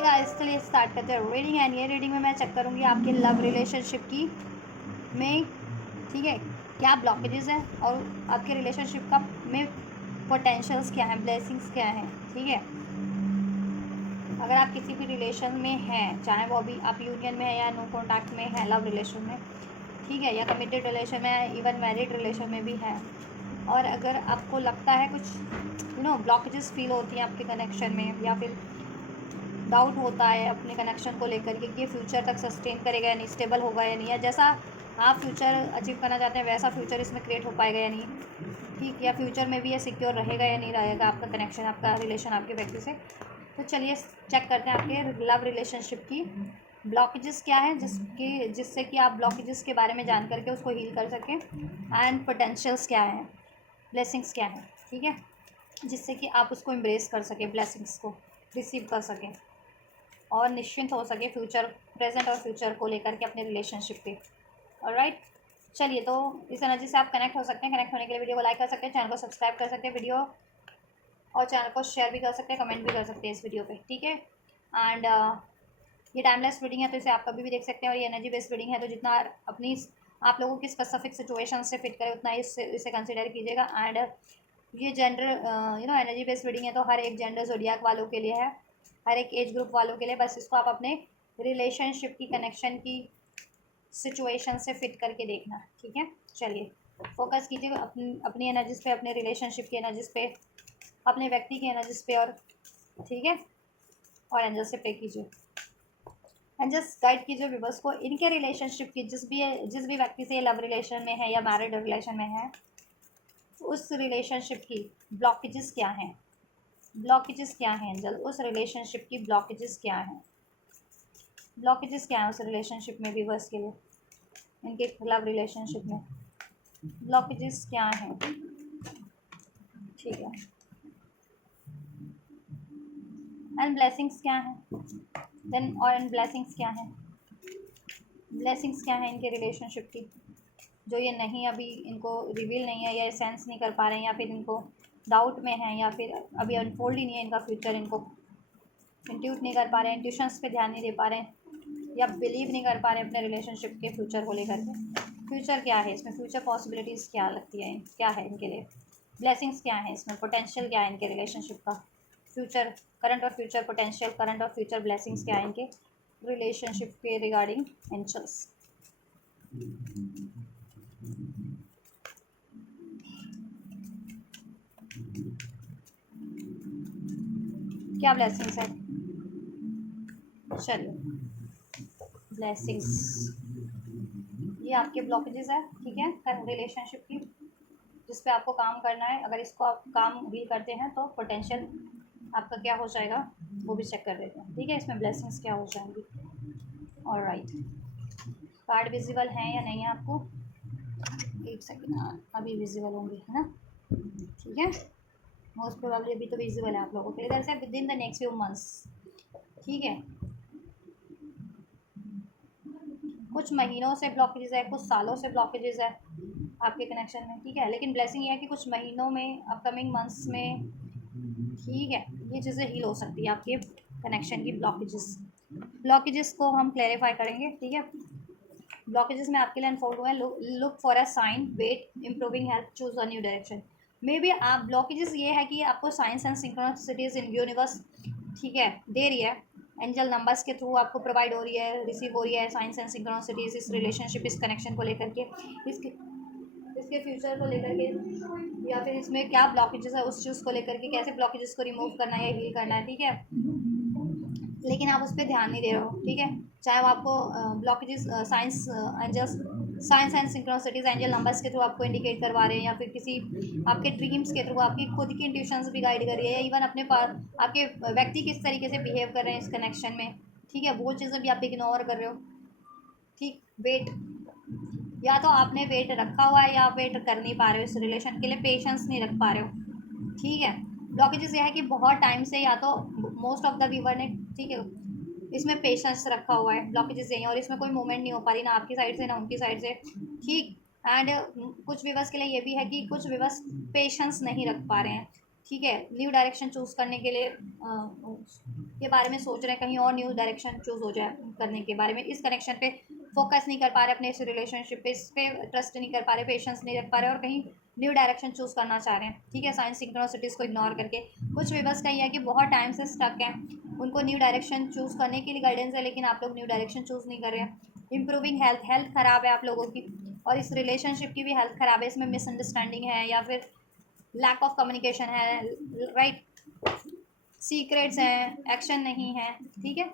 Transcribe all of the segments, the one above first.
Guys, चलिए start करते हैं रीडिंग। एंड ये रीडिंग में मैं चेक करूँगी आपके लव रिलेशनशिप की में, ठीक है, क्या ब्लॉकेजेस हैं और आपके रिलेशनशिप का में पोटेंशियल्स क्या हैं, ब्लेसिंग्स क्या हैं। ठीक है, अगर आप किसी भी रिलेशन में हैं, चाहे वो अभी आप यूनियन में है या नो कॉन्टैक्ट में है, लव रिलेशन में, ठीक है, या कमिटेड रिलेशन में है, इवन मैरिड रिलेशन में भी है, और अगर आपको लगता है कुछ ब्लॉकेजेस फील होती हैं आपके कनेक्शन में, या फिर डाउट होता है अपने कनेक्शन को लेकर के कि ये फ्यूचर तक सस्टेन करेगा या नहीं, स्टेबल होगा या नहीं, या जैसा आप फ्यूचर अचीव करना चाहते हैं वैसा फ्यूचर इसमें क्रिएट हो पाएगा या नहीं, ठीक, या फ्यूचर में भी ये सिक्योर रहेगा या नहीं रहेगा आपका कनेक्शन, आपका रिलेशन आपके व्यक्ति से। तो चलिए चेक करते हैं आपके लव रिलेशनशिप की ब्लॉकेजेस क्या है, जिससे कि आप ब्लॉकेजेस के बारे में जान करके उसको हील कर सकें, एंड पोटेंशियल्स क्या हैं, ब्लेसिंग्स क्या हैं, ठीक है, जिससे कि आप उसको एम्ब्रेस कर सकें, ब्लेसिंग्स को रिसीव कर सकें और निश्चिंत हो सके फ्यूचर, प्रेजेंट और फ्यूचर को लेकर के अपने रिलेशनशिप पे। ऑलराइट, चलिए, तो इस एनर्जी से आप कनेक्ट हो सकते हैं। कनेक्ट होने के लिए वीडियो को लाइक कर सकते हैं, चैनल को सब्सक्राइब कर सकते हैं, वीडियो और चैनल को शेयर भी कर सकते हैं, कमेंट भी कर सकते हैं इस वीडियो पे, ठीक है। एंड ये टाइमलेस रीडिंग है, तो इसे आप कभी भी देख सकते हैं, और ये एनर्जी बेस्ड रीडिंग है, तो जितना अपनी आप लोगों की स्पेसिफिक सिचुएशन से फिट करे उतना इसे कंसिडर कीजिएगा। एंड ये जेंडर एनर्जी बेस्ड रीडिंग है, तो हर एक जेंडर ज़ोडियाक वालों के लिए है, हर एक एज ग्रुप वालों के लिए। बस इसको आप अपने रिलेशनशिप की, कनेक्शन की सिचुएशन से फिट करके देखना, ठीक है। चलिए फोकस कीजिए अपनी एनर्जीज पे, अपने रिलेशनशिप की एनर्जीज पे, अपने व्यक्ति की एनर्जीज पे, और ठीक है, और एंजल से पे कीजिए, एंजल्स गाइड कीजिए व्यूअर्स को इनके रिलेशनशिप की, जिस भी व्यक्ति से लव रिलेशन में है या मैरिड रिलेशन में है, उस रिलेशनशिप की ब्लॉकेजेस क्या हैं, ब्लॉकेजेस क्या हैं एंजल, उस रिलेशनशिप की ब्लॉकेजेस क्या हैं, ब्लॉकेजेस क्या हैं उस रिलेशनशिप में, व्यूअर्स के लिए इनके लव रिलेशनशिप में ब्लॉकेजेस क्या हैं, ठीक है, एंड ब्लेसिंग्स क्या हैं देन, और एंड ब्लेसिंग्स क्या हैं, ब्लेसिंग्स क्या हैं इनके रिलेशनशिप की, जो ये नहीं, अभी इनको रिवील नहीं है, या सेंस नहीं कर पा रहे हैं, या फिर इनको डाउट में है, या फिर अभी अनफोल्ड ही नहीं है इनका फ्यूचर, इनको इंट्यूट नहीं कर पा रहे हैं, इंट्यूशंस पे ध्यान नहीं दे पा रहे हैं, या बिलीव नहीं कर पा रहे हैं अपने रिलेशनशिप के फ्यूचर को लेकर के। फ्यूचर क्या है इसमें, फ्यूचर पॉसिबिलिटीज़ क्या लगती है, क्या है इनके लिए, ब्लेसिंग्स क्या है इसमें, पोटेंशियल क्या है इनके रिलेशनशिप का, फ्यूचर, करंट और फ्यूचर पोटेंशियल, करंट और फ्यूचर ब्लेसिंग्स क्या है इनके रिलेशनशिप के रिगार्डिंग एंजल्स। क्या ब्लेसिंग्स है, चलिए ब्लेसिंग्स, ये आपके ब्लॉकेजेस है, ठीक है, रिलेशनशिप की, जिस पे आपको काम करना है। अगर इसको आप काम भी करते हैं तो पोटेंशियल आपका क्या हो जाएगा वो भी चेक कर देते हैं, ठीक है, इसमें ब्लेसिंग्स क्या हो जाएंगी। ऑलराइट, कार्ड विजिबल हैं या नहीं है आपको, एक सेकेंड, अभी विजिबल होंगे, है ना, ठीक है, मोस्ट प्रोबेबली अभी तो विजिबल है आप लोगों के लिए, दरअसल with in the next few months, ठीक है, कुछ महीनों से ब्लॉकेजेस है, कुछ सालों से ब्लॉकेजेस है आपके कनेक्शन में, ठीक है, लेकिन ब्लेसिंग ये है कि कुछ महीनों में, अपकमिंग मंथ्स में, ठीक है, ये चीज़ें हील हो सकती है आपके कनेक्शन की ब्लॉकेजेस को हम क्लैरिफाई करेंगे, ठीक है। ब्लॉकेजेस में आपके लिए अनफोल्ड हुआ है, look for a sign, wait, improving help, choose a new direction. Maybe आप ब्लॉकेजेस ये है कि आपको signs and synchronicities in universe, ठीक है, दे रही है, एंजल नंबर्स के थ्रू आपको प्रोवाइड हो रही है, रिसीव हो रही है साइंस एंड सिंक्रोनिसिटीज इस रिलेशनशिप, इस कनेक्शन को लेकर के, इसके फ्यूचर को लेकर के, या फिर इसमें क्या ब्लॉकेजेस है उस चीज़ को लेकर के, कैसे ब्लॉकेजेस को रिमूव करना है या हील करना है, ठीक है, लेकिन आप उस पर ध्यान नहीं दे रहे हो, ठीक है, चाहे वो आपको blockages signs and synchronicities angel numbers के थ्रू आपको इंडिकेट करवा रहे हैं, या फिर किसी आपके ड्रीम्स के थ्रू, आपकी खुद की इंट्यूशंस भी गाइड कर रही है, या इवन अपने पास आपके व्यक्ति किस तरीके से बिहेव कर रहे हैं इस कनेक्शन में, ठीक है, वो चीज़ें भी आप इग्नोर कर रहे हो, ठीक, वेट, या तो आपने वेट रखा हुआ है या वेट कर नहीं पा रहे हो इस रिलेशन के लिए, पेशेंस नहीं रख पा रहे हो, ठीक है, ब्लॉकेजेस ये है कि बहुत टाइम से, या तो मोस्ट ऑफ द व्यूवर ने, ठीक है, इसमें पेशेंस रखा हुआ है, ब्लॉकेजेस यही है, और इसमें कोई मूवमेंट नहीं हो पा रही ना आपकी साइड से ना उनकी साइड से, ठीक, एंड कुछ व्यूवर्स के लिए ये भी है कि कुछ व्यूवर्स पेशेंस नहीं रख पा रहे हैं, ठीक है, न्यू डायरेक्शन चूज करने के लिए के बारे में सोच रहे हैं, कहीं और न्यू डायरेक्शन चूज़ हो जाए करने के बारे में, इस कनेक्शन पे फोकस नहीं कर पा रहे, अपने इस रिलेशनशिप पे, इस पे ट्रस्ट नहीं कर पा रहे, पेशेंस नहीं रख पा रहे और कहीं न्यू डायरेक्शन चूज़ करना चाह रहे हैं, ठीक है। साइंस सिंक्रोनिसिटीज़ को इग्नोर करके कुछ विवर्स का ये है कि बहुत टाइम से स्टक हैं, उनको न्यू डायरेक्शन चूज़ करने के लिए गाइडेंस है, लेकिन आप लोग न्यू डायरेक्शन चूज़ नहीं कर रहे हैं। इंप्रूविंग हेल्थ, हेल्थ ख़राब है आप लोगों की, और इस रिलेशनशिप की भी हेल्थ ख़राब है, इसमें मिसअंडरस्टैंडिंग है या फिर लैक ऑफ कम्युनिकेशन है, राइट, सीक्रेट्स हैं, एक्शन नहीं है, ठीक है।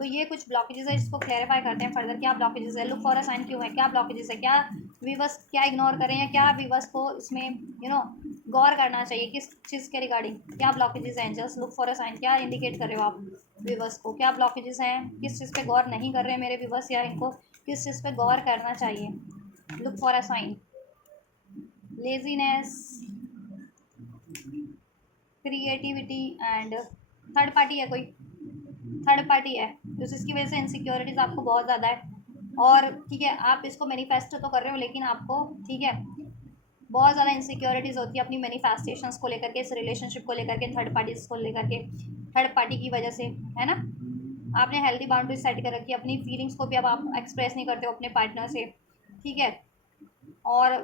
तो ये कुछ ब्लॉकेजेस है, इसको क्लैरिफाई करते हैं फर्दर, क्या ब्लॉकेजेस है, लुक फॉर अ साइन क्यों है, क्या ब्लॉकेजेस है, क्या वीवर्स क्या इग्नोर करें या क्या वीवर्स को इसमें गौर करना चाहिए, किस चीज़ के रिगार्डिंग क्या ब्लॉकेजेस हैं, just look for a sign, क्या इंडिकेट कर रहे हो आप वीवर्स को, क्या ब्लॉकेजेस हैं, किस चीज़ पे गौर नहीं कर रहे हैं मेरे वीवर्स, या इनको किस चीज़ पे गौर करना चाहिए। Look for a sign, laziness, creativity and third party है, कोई थर्ड पार्टी है तो जिसकी वजह से इनसिक्योरिटीज़ आपको बहुत ज़्यादा है, और ठीक है आप इसको मैनिफेस्ट तो कर रहे हो, लेकिन आपको ठीक है बहुत ज़्यादा इनसिक्योरिटीज़ होती है अपनी मैनिफेस्टेशंस को लेकर के, इस रिलेशनशिप को लेकर के, थर्ड पार्टीज को लेकर के, थर्ड पार्टी की वजह से, है ना। आपने हेल्दी बाउंड्री सेट कर रखी है, अपनी फीलिंग्स को भी अब आप एक्सप्रेस नहीं करते हो अपने पार्टनर से, ठीक है। और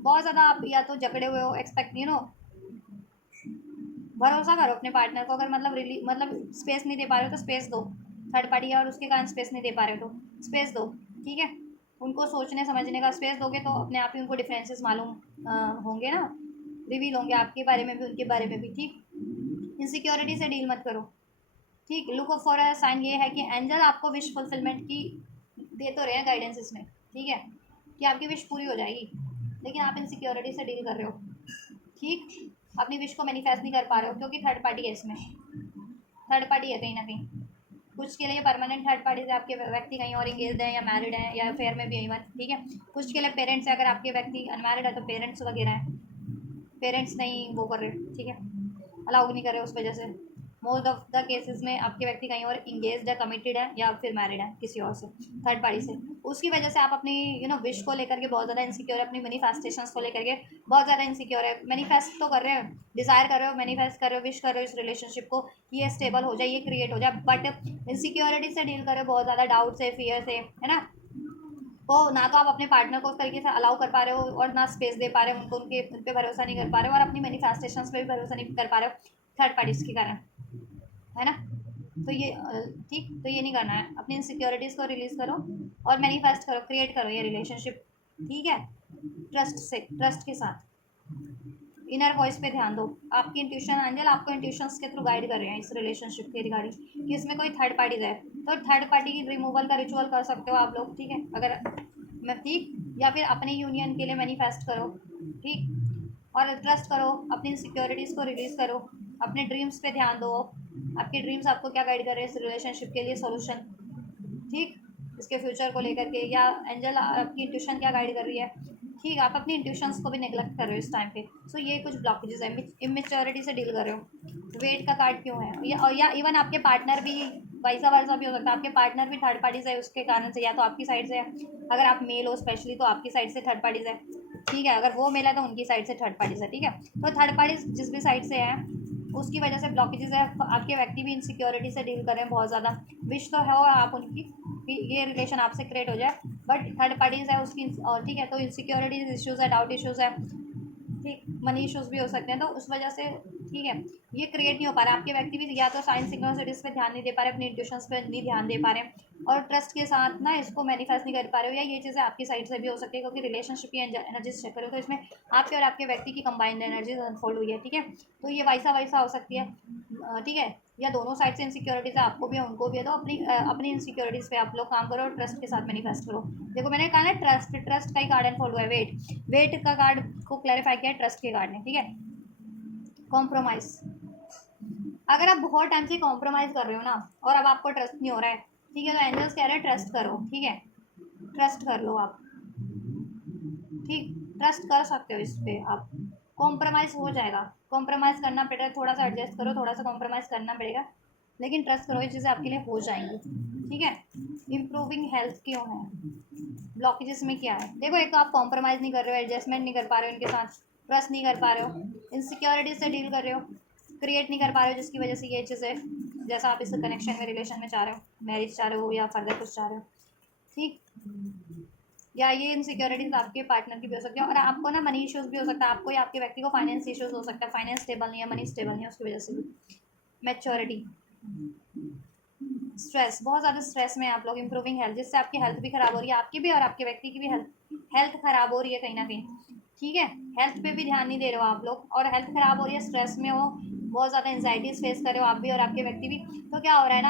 बहुत ज़्यादा आप या तो जकड़े हुए हो, एक्सपेक्ट भरोसा करो अपने पार्टनर को, अगर मतलब स्पेस नहीं दे पा रहे हो तो स्पेस दो, थर्ड पार्टी है और उसके कारण स्पेस नहीं दे पा रहे हो तो स्पेस दो, ठीक है। उनको सोचने समझने का स्पेस दोगे तो अपने आप ही उनको डिफरेंसेस मालूम होंगे ना, रिवील होंगे आपके बारे में भी उनके बारे में भी, ठीक। इनसिक्योरिटी से डील मत करो, ठीक। लुक फॉर अ साइन ये है कि एंजल आपको विश फुलफिलमेंट की दे तो रहे हैं गाइडेंस इसमें, ठीक है, कि आपकी विश पूरी हो जाएगी, लेकिन आप इनसिक्योरिटी से डील कर रहे हो, ठीक। अपनी विश को मैनिफेस्ट नहीं कर पा रहे हो क्योंकि थर्ड पार्टी है इसमें, थर्ड पार्टी है कहीं ना कहीं, कुछ के लिए परमानेंट थर्ड पार्टी से आपके व्यक्ति कहीं और इंगेज्ड है या मैरिड है या अफेयर में भी इवन, ठीक है। कुछ के लिए पेरेंट्स है, अगर आपके व्यक्ति अनमैरिड है तो पेरेंट्स वगैरह हैं, पेरेंट्स नहीं वो कर रहे, ठीक है, अलाउ नहीं कर रहे, उस वजह से मोस्ट ऑफ द केसेस में आपके व्यक्ति कहीं और इंगेज्ड है, कमिटेड है या फिर मैरिड है किसी और से, थर्ड पार्टी से, उसकी वजह से आप अपनी विश को लेकर के बहुत ज़्यादा इनसिक्योर है, अपनी मैनिफेस्टेशंस को लेकर के बहुत ज़्यादा इनसिक्योर है, मैनिफेस्ट तो कर रहे हो, डिज़ायर कर रहे हो, मैनिफेस्ट कर रहे हो, विश कर रहे हो इस रिलेशनशिप को कि ये स्टेबल हो जाए, ये क्रिएट हो जाए, बट इनसिक्योरिटी से डील कर रहे हो, बहुत ज़्यादा डाउट से, फियर से, है ना। वो ना तो आप अपने पार्टनर को उस तरीके से अलाउ कर पा रहे हो और ना स्पेस दे पा रहे हो उनको, उन पे भरोसा नहीं कर पा रहे हो और अपनी मैनिफेस्टेशंस पे भी भरोसा नहीं कर पा रहे हो थर्ड पार्टीज के कारण, है ना। तो ये ठीक, तो ये नहीं करना है, अपनी इनसिक्योरिटीज़ को रिलीज़ करो और मैनिफेस्ट करो, क्रिएट करो ये रिलेशनशिप, ठीक है, ट्रस्ट से, ट्रस्ट के साथ। इनर वॉइस पे ध्यान दो, आपकी इंट्यूशन एंजल आपको इंट्यूशंस के थ्रू गाइड कर रहे हैं इस रिलेशनशिप के रिगार्डिंग कि इसमें कोई थर्ड पार्टी है, तो थर्ड पार्टी की रिमूवल का रिचुअल कर सकते हो आप लोग, ठीक है, अगर मैं ठीक, या फिर अपने यूनियन के लिए मैनिफेस्ट करो, ठीक। और ट्रस्ट करो, अपनी इनसिक्योरिटीज़ को रिलीज़ करो, अपने ड्रीम्स पे ध्यान दो, आपके ड्रीम्स आपको क्या गाइड कर रहे हैं इस रिलेशनशिप के लिए सोल्यूशन, ठीक, इसके फ्यूचर को लेकर के, या एंजल आपकी इंट्यूशन क्या गाइड कर रही है, ठीक। आप अपनी इंट्यूशंस को भी नेगलेक्ट कर रहे हो इस टाइम पे, सो ये कुछ ब्लॉकेजेस है, इमेच्योरिटी से डील कर रहे हो, वेट का कार्ड क्यों है, या इवन आपके पार्टनर भी वैसा वैसा भी हो सकता है, आपके पार्टनर भी थर्ड पार्टी से है उसके कारण से, या तो आपकी साइड से है, अगर आप मेल हो स्पेशली तो आपकी साइड से थर्ड पार्टीज है, ठीक है, अगर वो मेल है तो उनकी साइड से थर्ड पार्टीज है, ठीक है। तो थर्ड पार्टीज जिस भी साइड से है उसकी वजह से ब्लॉकेजेस है, आपके व्यक्ति भी इनसिक्योरिटी से डील कर रहे हैं बहुत ज़्यादा, विश तो है और आप उनकी कि ये रिलेशन आपसे क्रिएट हो जाए, बट थर्ड पार्टीज है उसकी, और ठीक है, तो इनसिक्योरिटीज इश्यूज़ है, डाउट इश्यूज़ है, ठीक, मनी इश्यूज़ भी हो सकते हैं, तो उस वजह से ठीक है ये क्रिएट नहीं हो पा रहा, आपके व्यक्ति भी या तो साइंस सिग्नोसिटीज़ पे ध्यान नहीं दे पा रहे, अपनी इंट्यूशंस पे नहीं ध्यान दे पा रहे और ट्रस्ट के साथ ना इसको मैनिफेस्ट नहीं कर पा रहे हो, या ये चीज़ें आपकी साइड से भी हो सकती है क्योंकि रिलेशनशिप की एनर्जीज चेक करो तो इसमें आपके और आपके व्यक्ति की कंबाइंड एनर्जीज अनफोल्ड हुई है, ठीक है। तो ये वैसा वैसा हो सकती है, ठीक है, या दोनों साइड से इनसिक्योरिटीज़ है, आपको भी है उनको भी है, तो अपनी इनसिक्योरिटीज़ पे आप लोग काम करो और ट्रस्ट के साथ मैनिफेस्ट करो। देखो मैंने कहा ना ट्रस्ट, ट्रस्ट का ही कार्ड अनफोल्ड हुआ है, वेट का कार्ड को क्लैरिफाई किया है ट्रस्ट के कार्ड ने, ठीक है। कॉम्प्रोमाइज़, अगर आप बहुत टाइम से कॉम्प्रोमाइज़ कर रहे हो ना और अब आपको ट्रस्ट नहीं हो रहा है, ठीक है, तो एंजल्स कह रहे हैं ट्रस्ट करो, ठीक है, ट्रस्ट कर लो आप, ठीक, ट्रस्ट कर सकते हो इस पर आप, कॉम्प्रोमाइज़ हो जाएगा, कॉम्प्रोमाइज़ करना पड़ेगा, थोड़ा सा एडजस्ट करो, थोड़ा सा कॉम्प्रोमाइज़ करना पड़ेगा, लेकिन ट्रस्ट करो ये चीज़ें आपके लिए हो जाएंगी, ठीक है। इम्प्रूविंग हेल्थ क्यों है, ब्लॉकेजेस में क्या है, देखो एक तो आप कॉम्प्रोमाइज़ नहीं कर रहे हो, एडजस्टमेंट नहीं कर पा रहे हो इनके साथ, ट्रस्ट नहीं कर पा रहे हो, इनसिक्योरिटी से डील कर रहे हो, क्रिएट नहीं कर पा रहे हो जिसकी वजह से ये चीज़ें जैसा आप इस कनेक्शन में, रिलेशन में चाह रहे हो, मैरिज चाह रहे हो या फर्दर कुछ चाह रहे हो, ठीक। या ये इनसिक्योरिटीज आपके पार्टनर की भी हो सकती है, और आपको ना मनी इश्यूज भी हो सकता है, आपको या आपके व्यक्ति को फाइनेंस इश्यूज हो सकता है, फाइनेंस स्टेबल नहीं है, मनी स्टेबल नहीं है, उसकी वजह से भी। मैच्योरिटी, स्ट्रेस, बहुत ज़्यादा स्ट्रेस में आप लोग। इंप्रूविंग हेल्थ, जिससे आपकी हेल्थ भी खराब हो रही है, आपकी भी और आपके व्यक्ति की भी हेल्थ खराब हो रही है कहीं ना कहीं, ठीक है। हेल्थ पे भी ध्यान नहीं दे रहे हो आप लोग, और हेल्थ खराब हो रही है, स्ट्रेस में हो, बहुत ज़्यादा एंजाइटीज फेस कर रहे हो आप भी और आपके व्यक्ति भी। तो क्या हो रहा है ना,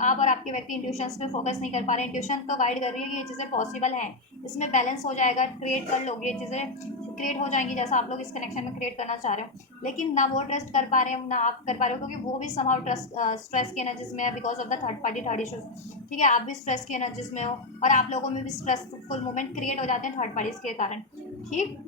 आप और आपके व्यक्ति इंट्यूशंस पे फोकस नहीं कर पा रहे हैं। इंट्यूशन तो गाइड कर रही है कि ये चीज़ें पॉसिबल हैं, इसमें बैलेंस हो जाएगा, क्रिएट कर लोगे, ये चीज़ें क्रिएट हो जाएंगी जैसा आप लोग इस कनेक्शन में क्रिएट करना चाह रहे हो। लेकिन ना वो ट्रस्ट कर पा रहे हो ना आप कर पा रहे हो, क्योंकि वो भी समाउ ट्रस्ट स्ट्रेस की एनर्जीज में है, because of the third party third issues, ठीक है। आप भी स्ट्रेस की एनर्जीज में हो, और आप लोगों में भी स्ट्रेसफुल मोमेंट क्रिएट हो जाते हैं थर्ड पार्टीज के कारण, ठीक।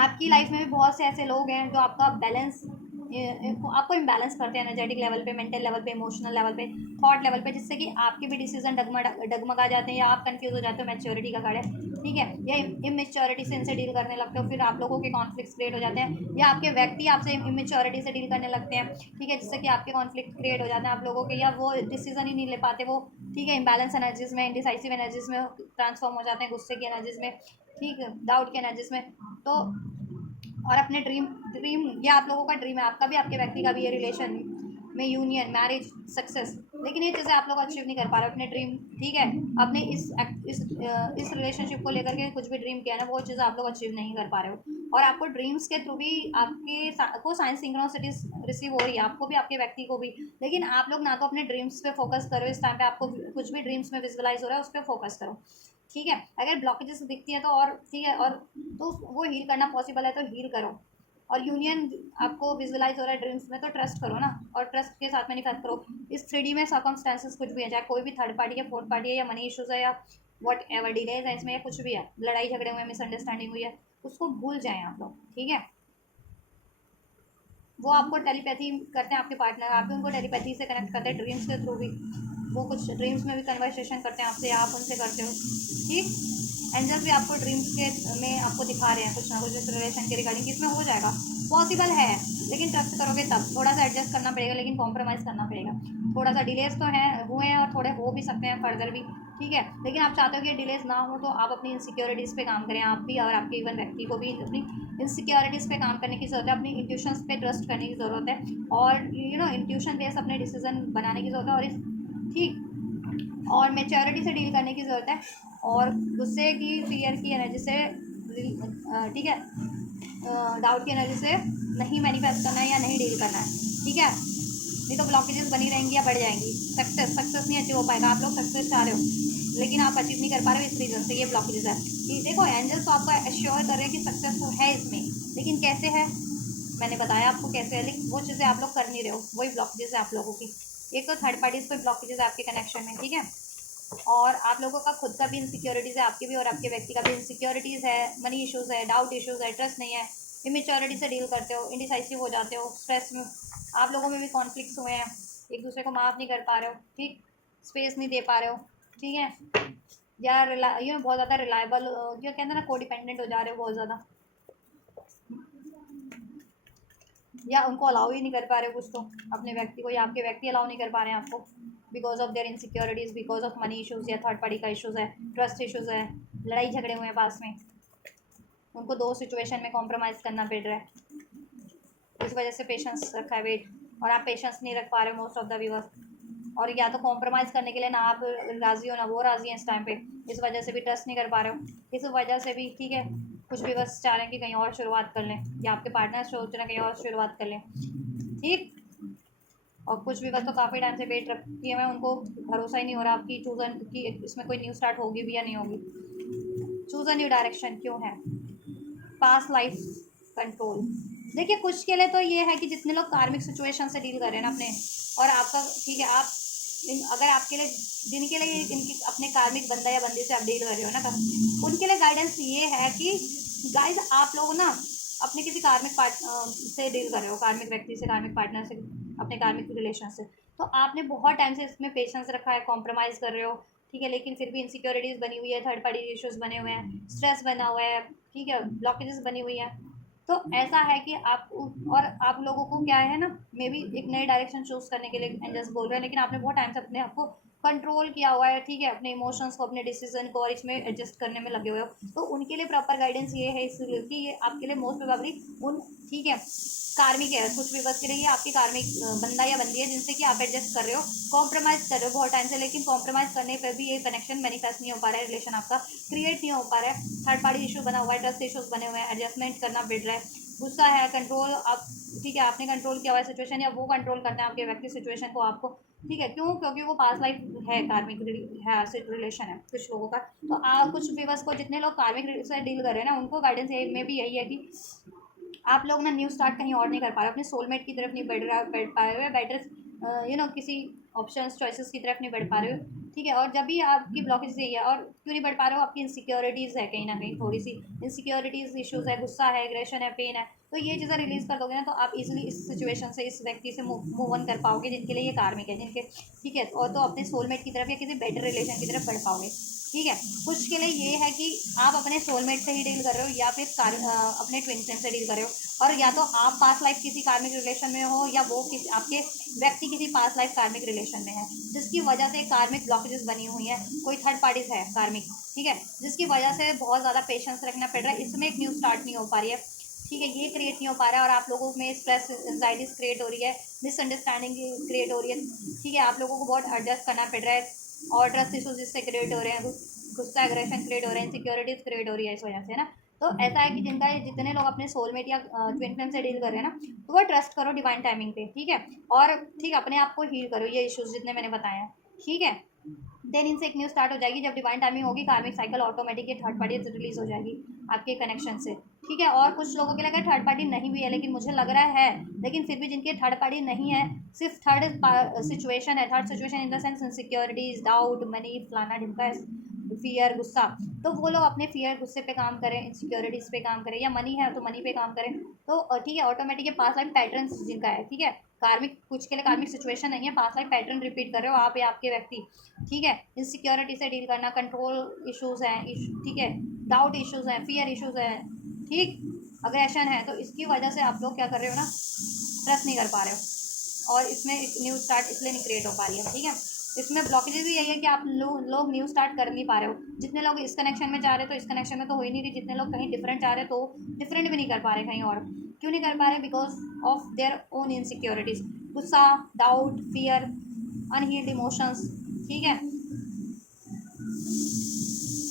आपकी लाइफ में भी बहुत से ऐसे लोग हैं जो आपका बैलेंस, आपको इम्बैलेंस करते हैं, एनर्जेटिक लेवल पे, मेंटल लेवल पे, इमोशनल लेवल पे, थॉट लेवल पे, जिससे कि आपके भी डिसीजन डगमगा जाते हैं, या आप कंफ्यूज हो जाते हो। मैच्योरिटी का कार्ड है, ठीक है। या इमेच्योरिटी से इनसे डील करने लगते हो, फिर आप लोगों के कॉन्फ्लिक्ट क्रिएट हो जाते हैं, या आपके व्यक्ति आपसे इमेच्योरिटी से डील करने लगते हैं, ठीक है, जिससे कि आपके कॉन्फ्लिक्ट क्रिएट हो जाते हैं आप लोगों के, या वो डिसीजन ही नहीं ले पाते वो, ठीक है। इम्बैलेंस एनर्जीज में, इंडिसाइसिव एनर्जीज में ट्रांसफॉर्म हो जाते हैं, गुस्से की एनर्जीज में, ठीक है, डाउट की एनर्जीज में। तो और अपने ड्रीम ड्रीम ये आप लोगों का ड्रीम है, आपका भी आपके व्यक्ति का भी, ये रिलेशन में यूनियन, मैरिज, सक्सेस, लेकिन ये चीज़ें आप लोग अचीव नहीं कर पा रहे अपने ड्रीम, ठीक है। आपने इस रिलेशनशिप को लेकर के कुछ भी ड्रीम किया ना, वो चीज़ें आप लोग अचीव नहीं कर पा रहे हो, और आपको ड्रीम्स के थ्रू भी को साइंस सिंक्रोनिसिटीज रिसीव हो रही है, आपको भी आपके व्यक्ति को भी। लेकिन आप लोग ना तो अपने ड्रीम्स पे फोकस करो इस टाइम पे, आपको कुछ भी ड्रीम्स में विजुअलाइज हो रहा है उस पर फोकस करो, ठीक है। अगर ब्लॉकेजेस दिखती है तो, और ठीक है, और तो वो हील करना पॉसिबल है तो हील करो, और यूनियन आपको विजुअलाइज हो रहा है ड्रीम्स में तो ट्रस्ट करो ना, और ट्रस्ट के साथ मैनिफेस्ट करो। इस 3D में सर्कमस्टेंसेस कुछ भी है, चाहे कोई भी थर्ड पार्टी है, फोर्थ पार्टी है, या मनी इश्यूज है, या वट एवर डिलेज है इसमें, या कुछ भी है, लड़ाई झगड़े हुए, मिसअंडरस्टैंडिंग हुई है, उसको भूल जाएं आप लोग, ठीक है। वो आपको टेलीपैथी करते हैं आपके पार्टनर, आप भी उनको टेलीपैथी से कनेक्ट करते हैं ड्रीम्स के थ्रू भी, वो कुछ ड्रीम्स में भी कन्वर्सेशन करते हैं आपसे, या आप उनसे करते हो, ठीक। एंजल्स भी आपको ड्रीम्स के में आपको दिखा रहे हैं कुछ ना कुछ इस रिलेशन के रिगार्डिंग, इसमें हो जाएगा, पॉसिबल है, लेकिन ट्रस्ट करोगे तब। थोड़ा सा एडजस्ट करना पड़ेगा, लेकिन कॉम्प्रोमाइज़ करना पड़ेगा, थोड़ा सा डिलेज तो है, हुए हैं, और थोड़े हो भी सकते हैं फर्दर भी, ठीक है। लेकिन आप चाहते हो कि डिलेज ना हो, तो आप अपनी इनसिक्योरिटीज़ पे काम करें, आप भी और आपके इवन व्यक्ति को भी अपनी इनसिक्योरिटीज़ पे काम करने की ज़रूरत है, अपनी इंट्यूशंस पे ट्रस्ट करने की ज़रूरत है, और इंट्यूशन बेस अपने डिसीजन बनाने की ज़रूरत है, और इस, ठीक, और मेच्योरिटी से डील करने की ज़रूरत है, और गुस्से की, फियर की एनर्जी से, ठीक है, डाउट की एनर्जी से नहीं मैनिफेस्ट करना है या नहीं डील करना है, ठीक है। नहीं तो ब्लॉकेजेस बनी रहेंगी या बढ़ जाएंगी। सक्सेस नहीं अचीव हो पाएगा, आप लोग सक्सेस चाह रहे हो लेकिन आप अचीव नहीं कर पा रहे हो, इस रीज़न से ये ब्लॉकेजेस है। कि देखो, एंजल्स तो आपको एश्योर कर रहे हैं कि सक्सेस तो है इसमें, लेकिन कैसे है, मैंने बताया आपको कैसे है, लेकिन वो चीज़ें आप लोग कर नहीं रहे हो, वही ब्लॉकेजेस है आप लोगों की। एक तो थर्ड पार्टीज पे ब्लॉकेजेस है आपके कनेक्शन में, ठीक है, और आप लोगों का खुद का भी इनसिक्योरिटीज़ है, आपके भी और आपके व्यक्ति का भी इनसिक्योरिटीज़ है, मनी इश्यूज़ है, डाउट इश्यूज़ है, ट्रस्ट नहीं है, इमेच्योरिटी से डील करते हो, इंडिसाइसिव हो जाते हो, स्ट्रेस में आप लोगों में भी कॉन्फ्लिक्ट्स हुए हैं, एक दूसरे को माफ़ नहीं कर पा रहे हो, ठीक, स्पेस नहीं दे पा रहे हो, ठीक है, या ये बहुत ज़्यादा रिलायबल, जो कहते हैं ना, को डिपेंडेंट हो जा रहे हो बहुत ज़्यादा, या उनको अलाउ ही नहीं कर पा रहे हो कुछ तो, अपने व्यक्ति को, या आपके व्यक्ति अलाउ नहीं कर पा रहे हैं आपको, because of their insecurities, because of money issues, या थर्ड पार्टी का इश्यूज़ है, ट्रस्ट इश्यूज़ है, लड़ाई झगड़े हुए हैं पास में, उनको दो सिचुएशन में कॉम्प्रोमाइज़ करना पड़ रहा है, इस वजह से पेशेंस रखा है, वेट, और आप पेशेंस नहीं रख पा रहे हो मोस्ट ऑफ द व्यूअर्स, और या तो कॉम्प्रोमाइज़ करने के लिए ना आप राज़ी हो ना वो राज़ी हैं इस टाइम पे, इस वजह से भी ट्रस्ट नहीं कर पा रहे हो, इस वजह से भी, ठीक है, कुछ भी बस चाह रहे हैं कि कहीं और शुरुआत कर लें, या आपके पार्टनर सोच रहे हैं कहीं और शुरुआत कर लें, ठीक, और कुछ भी बस तो काफ़ी टाइम से वेट किए हुए हैं, उनको भरोसा ही नहीं हो रहा आपकी चूज़न कि इसमें कोई न्यू स्टार्ट होगी भी या नहीं होगी, चूज़ अ न्यू डायरेक्शन क्यों है, पास्ट लाइफ कंट्रोल। देखिए, कुछ के लिए तो ये है कि जितने लोग कार्मिक सिचुएशन से डील कर रहे हैं ना अपने, और आपका, ठीक है, आप अगर आपके लिए, जिनके लिए इनकी अपने कार्मिक बंदा या बंदी से आप डील कर रहे हो ना, तब उनके लिए गाइडेंस ये है कि गाइज, आप लोग ना अपने किसी कार्मिक से डील कर रहे हो, कार्मिक व्यक्ति से, कार्मिक पार्टनर से, अपने कार्मिक रिलेशन से, तो आपने बहुत टाइम से इसमें पेशेंस रखा है, कॉम्प्रोमाइज़ कर रहे हो, ठीक है, लेकिन फिर भी इनसिक्योरिटीज़ बनी हुई है, थर्ड पार्टी इश्यूज़ बने हुए हैं, स्ट्रेस बना हुआ है, ठीक है, ब्लॉकेजेस बनी हुई है, तो ऐसा है कि आप और आप लोगों को क्या है ना, मे बी एक नई डायरेक्शन चूज करने के लिए एंजल्स बोल रहे हैं, लेकिन आपने बहुत टाइम से अपने आप को कंट्रोल किया हुआ है, ठीक है, अपने इमोशंस को, अपने डिसीजन को, और इसमें एडजस्ट करने में लगे हुए हो। तो उनके लिए प्रॉपर गाइडेंस ये है इसलिए कि ये आपके लिए मोस्ट प्रोबेबली उन, ठीक है, कार्मिक है, कुछ भी बस के लिए ये आपकी कार्मिक बंदा या बंदी है जिनसे कि आप एडजस्ट कर रहे हो, कॉम्प्रोमाइज़ कर रहे हो बहुत टाइम से, लेकिन कॉम्प्रोमाइज़ करने पर भी ये कनेक्शन मैनिफेस्ट नहीं हो पा रहा है, रिलेशन आपका क्रिएट नहीं हो पा रहा है, थर्ड पार्टी इशू बना हुआ है, ट्रस्ट इशूज बने हुए हैं, एडजस्टमेंट करना पड़ रहा है, गुस्सा है, कंट्रोल आप, ठीक है, आपने कंट्रोल किया हुआ है सिचुएशन, या वो कंट्रोल करना है आपके व्यक्ति सिचुएशन को आपको, ठीक है, क्यों, क्योंकि वो पास लाइफ है, कार्मिक है, रिलेशन है कुछ लोगों का। तो कुछ व्यूअर्स को, जितने लोग कार्मिक से डील कर रहे हैं ना, उनको गाइडेंस में भी यही है कि आप लोग ना न्यू स्टार्ट कहीं और नहीं कर पा रहे, अपने सोलमेट की तरफ नहीं बढ़ पा रहे हो, बेटर किसी ऑप्शंस चॉइसेस की तरफ नहीं बढ़ पा रहे हो, ठीक है। और जब भी आपकी ब्लॉकेज यही है, और क्यों नहीं बढ़ पा रहे हो, आपकी इनसिक्योरिटीज़ है, कहीं ना कहीं थोड़ी सी इनसिक्योरिटीज़ इशूज़ है, गुस्सा है, एग्रेशन है, पेन है, तो ये चीज़ें रिलीज कर दोगे ना, तो आप इजीली इस सिचुएशन से, इस व्यक्ति से मूव ऑन कर पाओगे, जिनके लिए ये कार्मिक है, जिनके, ठीक है, और तो अपने सोलमेट की तरफ या किसी बेटर रिलेशन की तरफ बढ़ पाओगे, ठीक है। कुछ के लिए ये है कि आप अपने सोलमेट से ही डील कर रहे हो, या फिर अपने ट्विन फ्लेम से डील कर रहे हो, और या तो आप पास्ट लाइफ किसी कार्मिक रिलेशन में हो, या वो किसी आपके व्यक्ति किसी पास्ट लाइफ कार्मिक रिलेशन में है, जिसकी वजह से कार्मिक ब्लॉकेजेस बनी हुई हैं, कोई थर्ड पार्टीज है कार्मिक, ठीक है, जिसकी वजह से बहुत ज़्यादा पेशेंस रखना पड़ रहा है, इसमें एक न्यू स्टार्ट नहीं हो पा रही है, ठीक है, ये क्रिएट नहीं हो पा रहा है, और आप लोगों में स्ट्रेस, एंजाइटीज क्रिएट हो रही है, मिसअंडरस्टैंडिंग क्रिएट हो रही है, ठीक है, आप लोगों को बहुत एडजस्ट करना पड़ रहा है, और ट्रस्ट इशूज जिससे क्रिएट हो रहे हैं, गुस्सा, एग्रेशन क्रिएट हो रहे हैं, इनसिक्योरिटीज क्रिएट हो रही है इस वजह से ना। तो ऐसा है कि जितने लोग अपने सोलमेट या ट्विन फ्लेम से डील कर रहे हैं ना, तो वो ट्रस्ट करो डिवाइन टाइमिंग पे, ठीक है, और ठीक अपने आप को हील करो, ये इश्यूज जितने मैंने बताए हैं, ठीक है। देन इनसे एक न्यू स्टार्ट हो जाएगी, जब डिवाइन टाइमिंग होगी, कार्मिक cycle automatic third party release हो जाएगी आपके कनेक्शन से, ठीक है। और कुछ लोगों के लिए अगर थर्ड पार्टी नहीं भी है, लेकिन मुझे लग रहा है, लेकिन फिर भी जिनके थर्ड पार्टी नहीं है, सिर्फ थर्ड सिचुएशन है, third situation in the sense insecurities, doubt, money, फलाना ढिमका, फियर, गुस्सा, तो वो लोग अपने फियर, गुस्से पे काम करें, इनसिक्योरिटीज़ पे काम करें, या मनी है तो मनी पे काम करें, तो ठीक है, ऑटोमेटिक ये पास लाइफ पैटर्न जिनका है, ठीक है, कार्मिक, कुछ के लिए कार्मिक सिचुएशन नहीं है, पास लाइफ पैटर्न रिपीट कर रहे हो आप या आपके व्यक्ति, ठीक है, इनसिक्योरिटी से डील करना, कंट्रोल इशूज़ हैं, ठीक है, डाउट इशूज़ हैं, फियर इशूज़ हैं, ठीक, अग्रेशन है, तो इसकी वजह से आप लोग क्या कर रहे हो ना, ट्रस्ट नहीं कर पा रहे हो, और इसमें न्यू स्टार्ट इसलिए नहीं क्रिएट हो पा रही है, ठीक है। इसमें ब्लॉकेजेस भी यही है कि आप लोग न्यू स्टार्ट कर नहीं पा रहे हो, जितने लोग इस कनेक्शन में जा रहे तो इस कनेक्शन में तो हो ही नहीं रही, जितने लोग कहीं डिफरेंट जा रहे तो डिफरेंट भी नहीं कर पा रहे कहीं और, क्यों नहीं कर पा रहे, because of their own insecurities, गुस्सा, डाउट, फियर, अनहील्ड इमोशंस, ठीक है,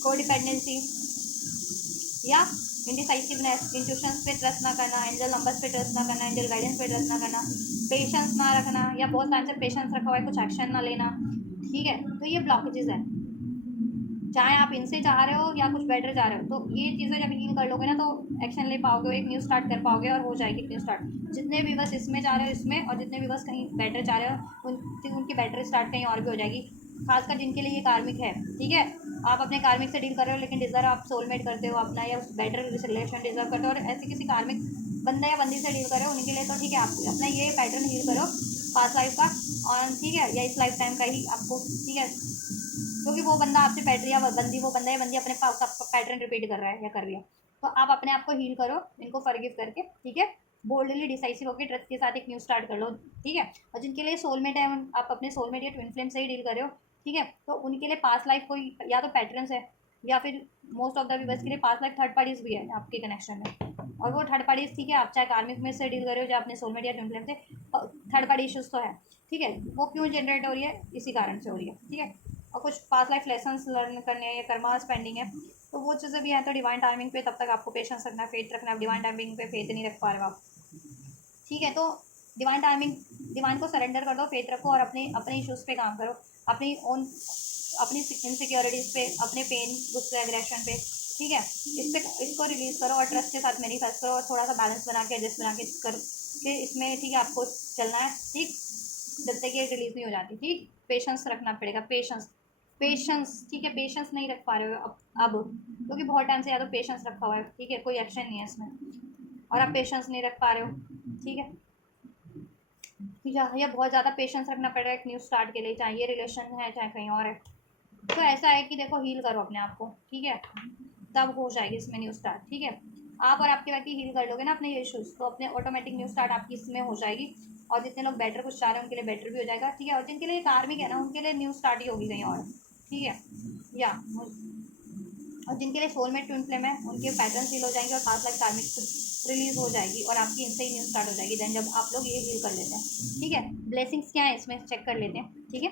कोडिपेंडेंसी, या इंडिसाइसिवनेस, इंट्यूशंस पे ट्रस्ट ना करना, एंजल नंबर्स पे ट्रस्ट ना करना, एंजल गाइडेंस पे ट्रस्ट ना करना, पेशेंस ना रखना, या बहुत टाइम से पेशेंस रखा हुआ है, कुछ एक्शन ना लेना, ठीक है, तो ये ब्लॉकेजेस है, चाहे आप इनसे चाह रहे हो या कुछ बेटर चाह रहे हो, तो ये चीज़ें जब हील कर लोगे ना, तो एक्शन ले पाओगे, एक न्यू स्टार्ट कर पाओगे, और हो जाएगी न्यू स्टार्ट, जितने भी बस इसमें चाह रहे हो इसमें, और जितने भी बस कहीं बेटर चाह रहे हो उनकी बेटर स्टार्ट कहीं और भी हो जाएगी, खासकर जिनके लिए ये कार्मिक है, ठीक है। आप अपने कार्मिक से डील कर रहे हो, लेकिन डिजर्व आप सोलमेट करते हो अपना, या बेटर रिलेशन डिजर्व करते हो, और ऐसे किसी कार्मिक बंदा या बंदी से डील कर रहे हो, उनके लिए तो ठीक है, आप अपना ये पैटर्न हील करो पास्ट लाइफ का, और ठीक है, या इस लाइफ टाइम का ही आपको, ठीक है, क्योंकि वो बंदा आपसे पैटर्न, या बंदी, वो बंदा या बंदी अपने पैटर्न रिपीट कर रहा है या कर रही है, तो आप अपने आप को हील करो, इनको फॉरगिव करके, ठीक है, बोल्डली डिसाइसिव होकर ट्रस्ट के साथ एक न्यू स्टार्ट कर लो, ठीक है। और जिनके लिए सोलमेट है, आप अपने सोलमेट या ट्विन फ्लेम से ही डील कर रहे हो, ठीक है, तो उनके लिए पास्ट लाइफ कोई या तो पैटर्न्स है, या फिर मोस्ट ऑफ द व्यूअर्स के लिए पास्ट लाइफ थर्ड पार्टीज भी है आपके कनेक्शन में, और वो थर्ड पार्टीज, ठीक है, आप चाहे कार्मिक में से डील कर रहे हो, या अपने सोलमेट या ट्विन फ्लेम से, थर्ड पार्टी इशूज़ तो है, ठीक है, वो क्यों जनरेट हो रही है, इसी कारण से हो रही है, ठीक है, और कुछ पास्ट लाइफ लेसन्स लर्न करने हैं, या कर्मास पेंडिंग है, तो वो चीज़ें भी हैं, तो डिवाइन टाइमिंग पे तब तक आपको पेशेंस रखना है, फेथ रखना है, डिवाइन टाइमिंग पे फेथ नहीं रख पा रहे हो आप, ठीक है, तो डिवाइन टाइमिंग, डिवाइन को सरेंडर कर दो, फेथ रखो, और अपने अपने इश्यूज़ पे काम करो, अपनी ओन, अपनी इनसिक्योरिटीज़ पे, अपने पेन, गुस्से, एग्रेशन पे, ठीक है, इसको रिलीज़ करो, और ट्रस्ट के साथ मैनिफेस्ट करो, और थोड़ा सा बैलेंस बना के, एडजस्ट बना के इसमें, ठीक है, आपको चलना है, ठीक, जब तक ये रिलीज़ नहीं हो जाती, ठीक, पेशेंस रखना पड़ेगा, पेशेंस, पेशेंस, ठीक है, पेशेंस नहीं रख पा रहे हो अब क्योंकि बहुत टाइम से या तो पेशेंस रखा हुआ है, ठीक है, कोई एक्शन नहीं है इसमें, और आप पेशेंस नहीं रख पा रहे हो, ठीक है, या बहुत ज़्यादा पेशेंस रखना पड़ रहा है एक न्यू स्टार्ट के लिए, चाहे ये रिलेशन है चाहे कहीं और है, तो ऐसा है कि देखो हील करो अपने आप को, ठीक है, तब हो जाएगी इसमें न्यू स्टार्ट, ठीक है। आप और आपके व्यक्ति हील कर लोगे ना अपने ये इश्यूज, तो अपने ऑटोमेटिक न्यू स्टार्ट आपकी इसमें हो जाएगी। और जितने लोग बेटर कुछ चाह रहे हैं उनके लिए बेटर भी हो जाएगा, ठीक है। और जिनके लिए कार्मिक है ना उनके लिए न्यू स्टार्ट ही होगी कहीं और, ठीक है। या और जिनके लिए सोलमेट ट्विन फ्लेम है उनके पैटर्न हील हो जाएंगे और 5 लाख कार्मिक रिलीज हो जाएगी और आपकी इनसे ही न्यू स्टार्ट हो जाएगी देन जब आप लोग ये हील कर लेते हैं, ठीक है। ब्लेसिंग्स क्या है इसमें चेक कर लेते हैं, ठीक है।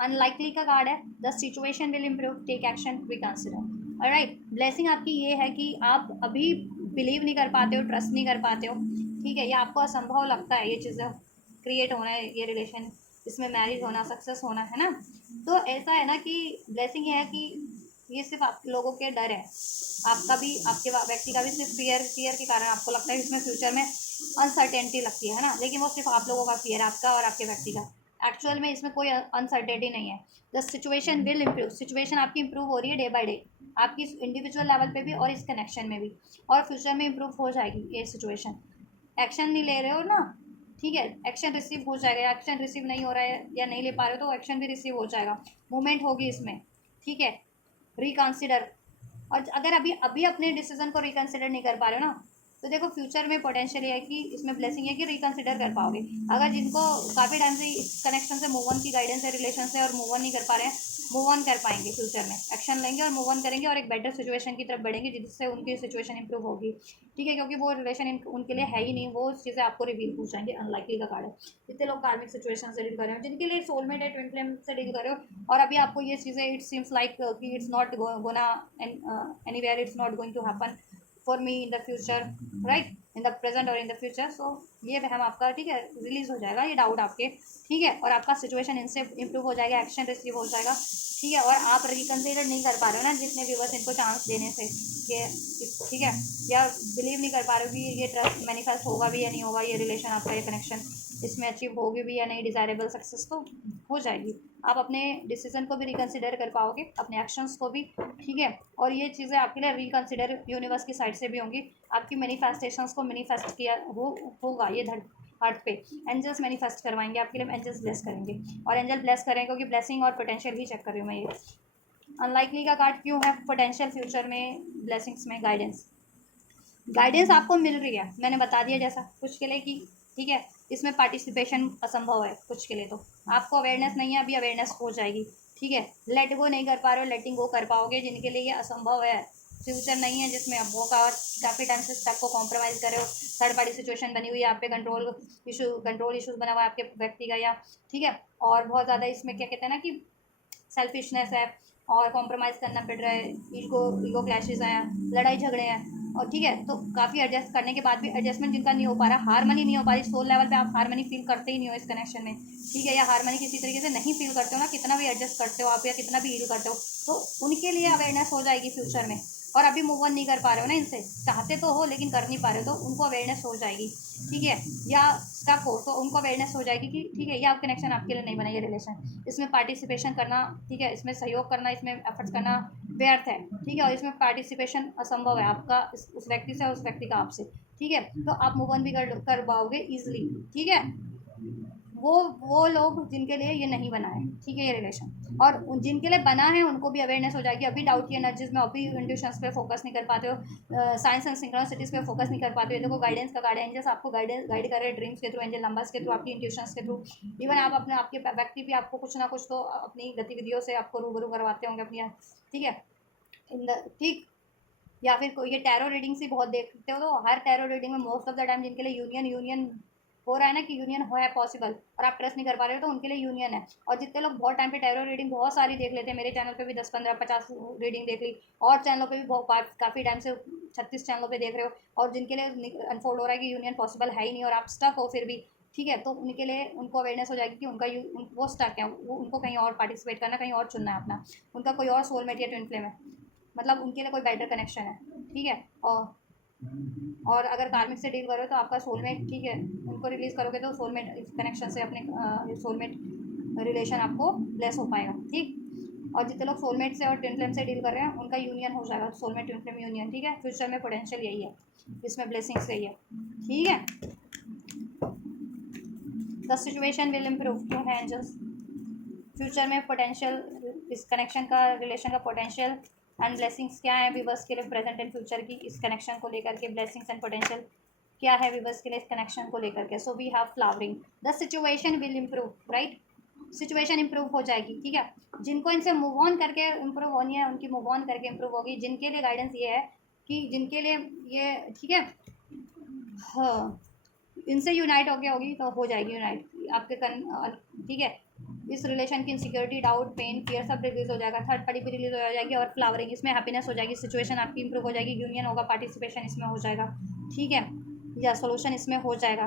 अनलाइकली का कार्ड है, the situation will improve, take action, reconsider. Alright, blessing आपकी ये है कि आप अभी बिलीव नहीं कर पाते हो, ट्रस्ट नहीं कर पाते हो, ठीक है। ये आपको असंभव लगता है ये चीज़ें क्रिएट होना है, ये रिलेशन, इसमें मैरिज होना, सक्सेस होना, है ना। तो ऐसा है ना कि ब्लेसिंग ये है कि ये सिर्फ आप लोगों के डर है, आपका भी, आपके व्यक्ति का भी सिर्फ फियर के कारण आपको लगता है इसमें फ्यूचर में अनसर्टेनिटी लगती है ना, लेकिन वो सिर्फ आप लोगों का फियर है, आपका और आपके व्यक्ति का। एक्चुअल में इसमें कोई अनसर्टेनिटी नहीं है। The situation will improve, situation आपकी इंप्रूव हो रही है डे बाय डे, आपकी इंडिविजुअल लेवल पे भी और इस कनेक्शन में भी, और फ्यूचर में इम्प्रूव हो जाएगी ये सिचुएशन। एक्शन नहीं ले रहे हो ना, ठीक है, एक्शन रिसीव हो जाएगा। एक्शन रिसीव नहीं हो रहा है या नहीं ले पा रहे हो तो एक्शन भी रिसीव हो जाएगा, मूवमेंट होगी इसमें, ठीक है। रिकंसिडर, और अगर अभी अभी अपने डिसीजन को रिकंसिडर नहीं कर पा रहे हो ना, तो देखो फ्यूचर में पोटेंशियल है कि इसमें ब्लेसिंग है कि रिकंसिडर कर पाओगे। अगर जिनको काफ़ी टाइम से इस कनेक्शन से मूव ऑन की गाइडेंस है रिलेशन से और मूव ऑन नहीं कर पा रहे हैं, मूव ऑन कर पाएंगे फ्यूचर में, एक्शन लेंगे और मूव ऑन करेंगे और एक बेटर सिचुएशन की तरफ बढ़ेंगे जिससे उनकी सिचुएशन इंप्रूव होगी, ठीक है। क्योंकि वो रिलेशन उनके लिए है ही नहीं, वो चीज़ें आपको रिवील हो जाएंगे। अनलाइकली का कार्ड है, जितने लोग कार्मिक सिचुएशन से डील कर रहे हो, जिनके लिए सोलमेट है, ट्विन फ्लेम से डील कर रहे हो और अभी आपको ये चीज़ें इट सीम्स लाइक कि it's not gonna anywhere, it's not going to happen for me in the future, right, in the present और इन द फ्यूचर। सो ये वहम आपका, ठीक है, रिलीज हो जाएगा, ये डाउट आपके, ठीक है। और आपका सिचुएशन इनसे इंप्रूव हो जाएगा, एक्शन रिसीव हो जाएगा, ठीक है। और आप रिकंसिडर नहीं कर पा रहे हो ना जितने व्यूवर्स इनको चांस देने से कि, ठीक है, या बिलीव नहीं कर पा रहे हो कि ये ट्रस्ट मैनिफेस्ट होगा भी या नहीं होगा, ये रिलेशन आपका, ये कनेक्शन इसमें अचीव होगी भी या नहीं, डिज़ायरेबल सक्सेस तो हो जाएगी। आप अपने डिसीजन को भी रिकंसिडर कर पाओगे, अपने एक्शंस को भी, ठीक है। और ये चीज़ें आपके लिए रिकंसिडर यूनिवर्स की साइड से भी होंगी, आपकी मैनिफेस्टेशंस को मैनिफेस्ट किया होगा ये अर्थ पे। एंजल्स मैनिफेस्ट करवाएंगे आपके लिए, एंजल्स ब्लेस करेंगे और एंजल ब्लेस करेंगे क्योंकि ब्लेसिंग और पोटेंशियल ही चेक कर रही हूँ मैं ये। अनलाइकली का कार्ड क्यों है? पोटेंशियल फ्यूचर में, ब्लेसिंग्स में गाइडेंस, गाइडेंस आपको मिल रही है, मैंने बता दिया जैसा कुछ के लिए कि, ठीक है, इसमें पार्टिसिपेशन असंभव है कुछ के लिए, तो आपको अवेयरनेस नहीं है, अभी अवेयरनेस हो जाएगी, ठीक है। लेट गो नहीं कर पा रहे हो, लेटिंग गो कर पाओगे। जिनके लिए ये असंभव है, फ्यूचर नहीं है जिसमें अब वो काफ़ी टाइम से स्टक को कॉम्प्रोमाइज़ करे हो, थर्ड पार्टी सिचुएशन बनी हुई है, आप पे कंट्रोल इशूज़ बना हुआ है आपके व्यक्ति का, या, ठीक है। और बहुत ज़्यादा इसमें क्या कहते हैं ना कि सेल्फिशनेस है और कॉम्प्रोमाइज़ करना पड़ रहा है, ईगो क्लैशेज़ हैं, लड़ाई झगड़े हैं, और ठीक है, तो काफ़ी एडजस्ट करने के बाद भी एडजस्टमेंट जिनका नहीं हो पा रहा, हारमनी नहीं हो पा रही, सोल लेवल पे आप हारमनी फील करते ही नहीं हो इस कनेक्शन में, ठीक है, या हारमनी किसी तरीके से नहीं फील करते हो ना, कितना भी एडजस्ट करते हो आप या कितना भी हील करते हो, तो उनके लिए अवेयरनेस हो जाएगी फ्यूचर में। और अभी मूव ऑन नहीं कर पा रहे हो ना इनसे, चाहते तो हो लेकिन कर नहीं पा रहे हो, तो उनको अवेयरनेस हो जाएगी, ठीक है। या स्टक हो तो उनको अवेयरनेस हो जाएगी कि ठीक है, ये आप कनेक्शन आपके लिए नहीं बना, ये रिलेशन, इसमें पार्टिसिपेशन करना, ठीक है, इसमें सहयोग करना, इसमें एफर्ट्स करना व्यर्थ है, ठीक है। और इसमें पार्टिसिपेशन असंभव है आपका उस व्यक्ति से और उस व्यक्ति का आपसे, ठीक है। तो आप मूव ऑन भी कर पाओगे ईजिली, ठीक है। वो लोग जिनके लिए ये नहीं बना है, ठीक है, ये रिलेशन, और जिनके लिए बना है उनको भी अवेयरनेस हो जाएगी। अभी डाउट की एनर्जीज में, अभी इंट्यूशंस पे फोकस नहीं कर पाते हो, साइंस एंड सिंक्रोनिसिटीज पे फोकस नहीं कर पाते हो, देखो गाइडेंस का गाइड, एंजल्स आपको गाइड कर रहे हैं ड्रीम्स के थ्रू, एंजल नंबर्स के थ्रू, आपकी इंट्यूशंस के थ्रू। इवन आप अपने आपके व्यक्ति भी आपको कुछ ना कुछ तो अपनी गतिविधियों से आपको रूबरू करवाते होंगे अपनी, ठीक है, ठीक। या फिर कोई ये टैरो रीडिंग से बहुत देखते हो, तो हर टैरो रीडिंग में मोस्ट ऑफ द टाइम जिनके लिए यूनियन हो रहा है ना, कि यूनियन है पॉसिबल और आप ट्रस्ट नहीं कर पा रहे हो, तो उनके लिए यूनियन है। और जितने लोग बहुत टाइम पे टैरो रीडिंग बहुत सारी देख लेते हैं, मेरे चैनल पे भी 10 15 50 रीडिंग देख ली, और चैनलों पे भी बहुत काफ़ी टाइम से 36 चैनलों पे देख रहे हो, और जिनके लिए अनफोल्ड हो रहा है कि यूनियन पॉसिबल है ही नहीं और आप स्टक हो फिर भी, ठीक है, तो उनके लिए उनको अवेयरनेस हो जाएगी कि वो स्टक है, वो उनको कहीं और पार्टिसिपेट करना, कहीं और चुनना है अपना, उनका कोई और सोलमेट या ट्विन फ्लेम है, मतलब उनके लिए कोई बेटर कनेक्शन है, ठीक है। और अगर कार्मिक से डील करो तो आपका सोलमेट, ठीक है, उनको रिलीज़ करोगे तो सोलमेट कनेक्शन से अपने सोलमेट रिलेशन आपको ब्लेस हो पाएगा, ठीक। और जितने लोग सोलमेट से और ट्विन फ्लेम से डील कर रहे हैं उनका यूनियन हो जाएगा, सोलमेट ट्विन फ्लेम यूनियन, ठीक है। फ्यूचर में पोटेंशियल यही है, इसमें ब्लेसिंग्स यही है, ठीक है। द सिचुएशन विल इम्प्रूव, क्यों है एंजल्स? फ्यूचर में पोटेंशियल, इस कनेक्शन का, रिलेशन का पोटेंशियल एंड ब्लेसिंग्स क्या है व्यूवर्स के लिए प्रेजेंट एंड फ्यूचर की इस कनेक्शन को लेकर के, ब्लेसिंग्स एंड पोटेंशियल क्या है व्यूवर्स के लिए इस कनेक्शन को लेकर के। So we have flowering, the situation will improve, right, situation improve हो जाएगी, ठीक है। जिनको इनसे मूव ऑन करके इम्प्रूव होनी है उनकी मूव ऑन करके इम्प्रूव होगी। जिनके लिए गाइडेंस ये है कि जिनके लिए ये, ठीक है, हाँ, इनसे यूनाइट होके होगी तो हो जाएगी यूनाइट आपके ठीक है। इस रिलेशन की इनसिक्योरिटी, डाउट, पेन, फियर सब रिलीज हो जाएगा, थर्ड पार्टी भी रिलीज हो जाएगी, और फ्लावरिंग इसमें हैप्पीनेस हो जाएगी, सिचुएशन आपकी इंप्रूव हो जाएगी, यूनियन होगा, पार्टिसिपेशन इसमें हो जाएगा, ठीक है, या सोल्यूशन इसमें हो जाएगा,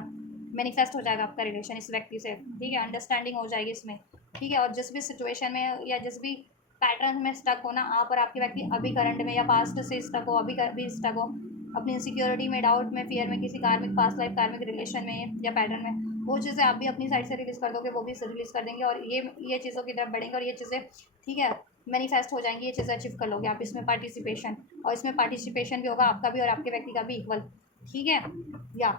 मैनिफेस्ट हो जाएगा आपका रिलेशन इस व्यक्ति से, ठीक है, अंडरस्टैंडिंग हो जाएगी इसमें, ठीक है। और जिस भी सिचुएशन में या जिस भी पैटर्न में स्टक हो ना आप और आपके व्यक्ति, अभी करंट में या पास्ट से स्टक हो, अभी स्टक हो अपनी इनसिक्योरिटी में, डाउट में, फियर में, किसी कार्मिक पास्ट लाइफ कार्मिक रिलेशन में या पैटर्न में, वो चीज़ें आप भी अपनी साइड से रिलीज़ कर दोगे, वो भी रिलीज़ कर देंगे, और ये चीज़ों की तरफ बढ़ेंगे, और ये चीज़ें, ठीक है, मैनिफेस्ट हो जाएंगी, ये चीज़ें अचीव कर लोगे आप इसमें पार्टिसिपेशन, और इसमें पार्टिसिपेशन भी होगा आपका भी और आपके व्यक्ति का भी इक्वल, ठीक है, या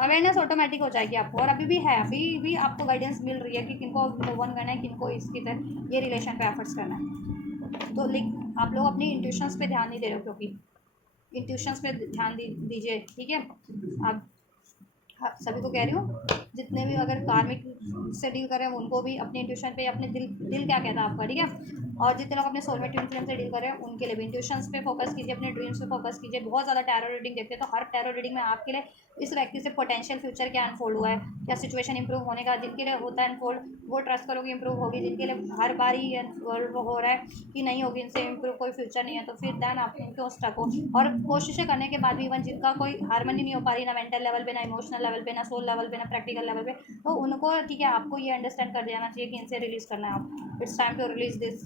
अवेयरनेस ऑटोमेटिक हो जाएगी आपको। और अभी भी है, अभी भी आपको गाइडेंस मिल रही है कि किनको मूव ऑन करना है, किनको इसकी तरह ये रिलेशन पे एफर्ट्स करना है। तो आप लोग अपनी इंट्यूशंस पे ध्यान नहीं दे रहे हो, क्योंकि इंट्यूशंस पे ध्यान दीजिए, ठीक है। आप, हाँ, सभी को कह रही हूँ, जितने भी अगर कार्मिक से डील कर रहे हैं उनको भी अपने इंट्यूशन पे, अपने दिल क्या कहता है आपका, ठीक है। और जितने लोग अपने सोलमेट ट्विन फ्लेम से डील कर रहे हैं उनके लिए भी इंट्यूशंस पे फोकस कीजिए, अपने ड्रीम्स पे फोकस कीजिए। बहुत ज़्यादा टैरो रीडिंग देखते हैं, तो हर टैरो रीडिंग में आपके लिए इस व्यक्ति से पोटेंशियल फ्यूचर क्या अनफोल्ड हुआ है, क्या सिचुएशन इंप्रूव होने का, जिनके लिए होता है अनफोल्ड वो ट्रस्ट करोगे इंप्रूव होगी, जिनके लिए हर बार ही हो रहा है कि नहीं होगी इनसे इंप्रूव, कोई फ्यूचर नहीं है, तो फिर दैन आप क्यों स्टक हो। और कोशिशें करने के बाद भी इवन जिनका कोई हारमोनी नहीं हो पा रही, ना मेंटल लेवल पे, ना इमोशनल लेवल पे, ना सोल लेवल पे, ना प्रैक्टिकल लेवल पे, तो उनको, ठीक है, आपको ये अंडरस्टैंड कर देना चाहिए कि इनसे रिलीज़ करना है आप, it's time to release this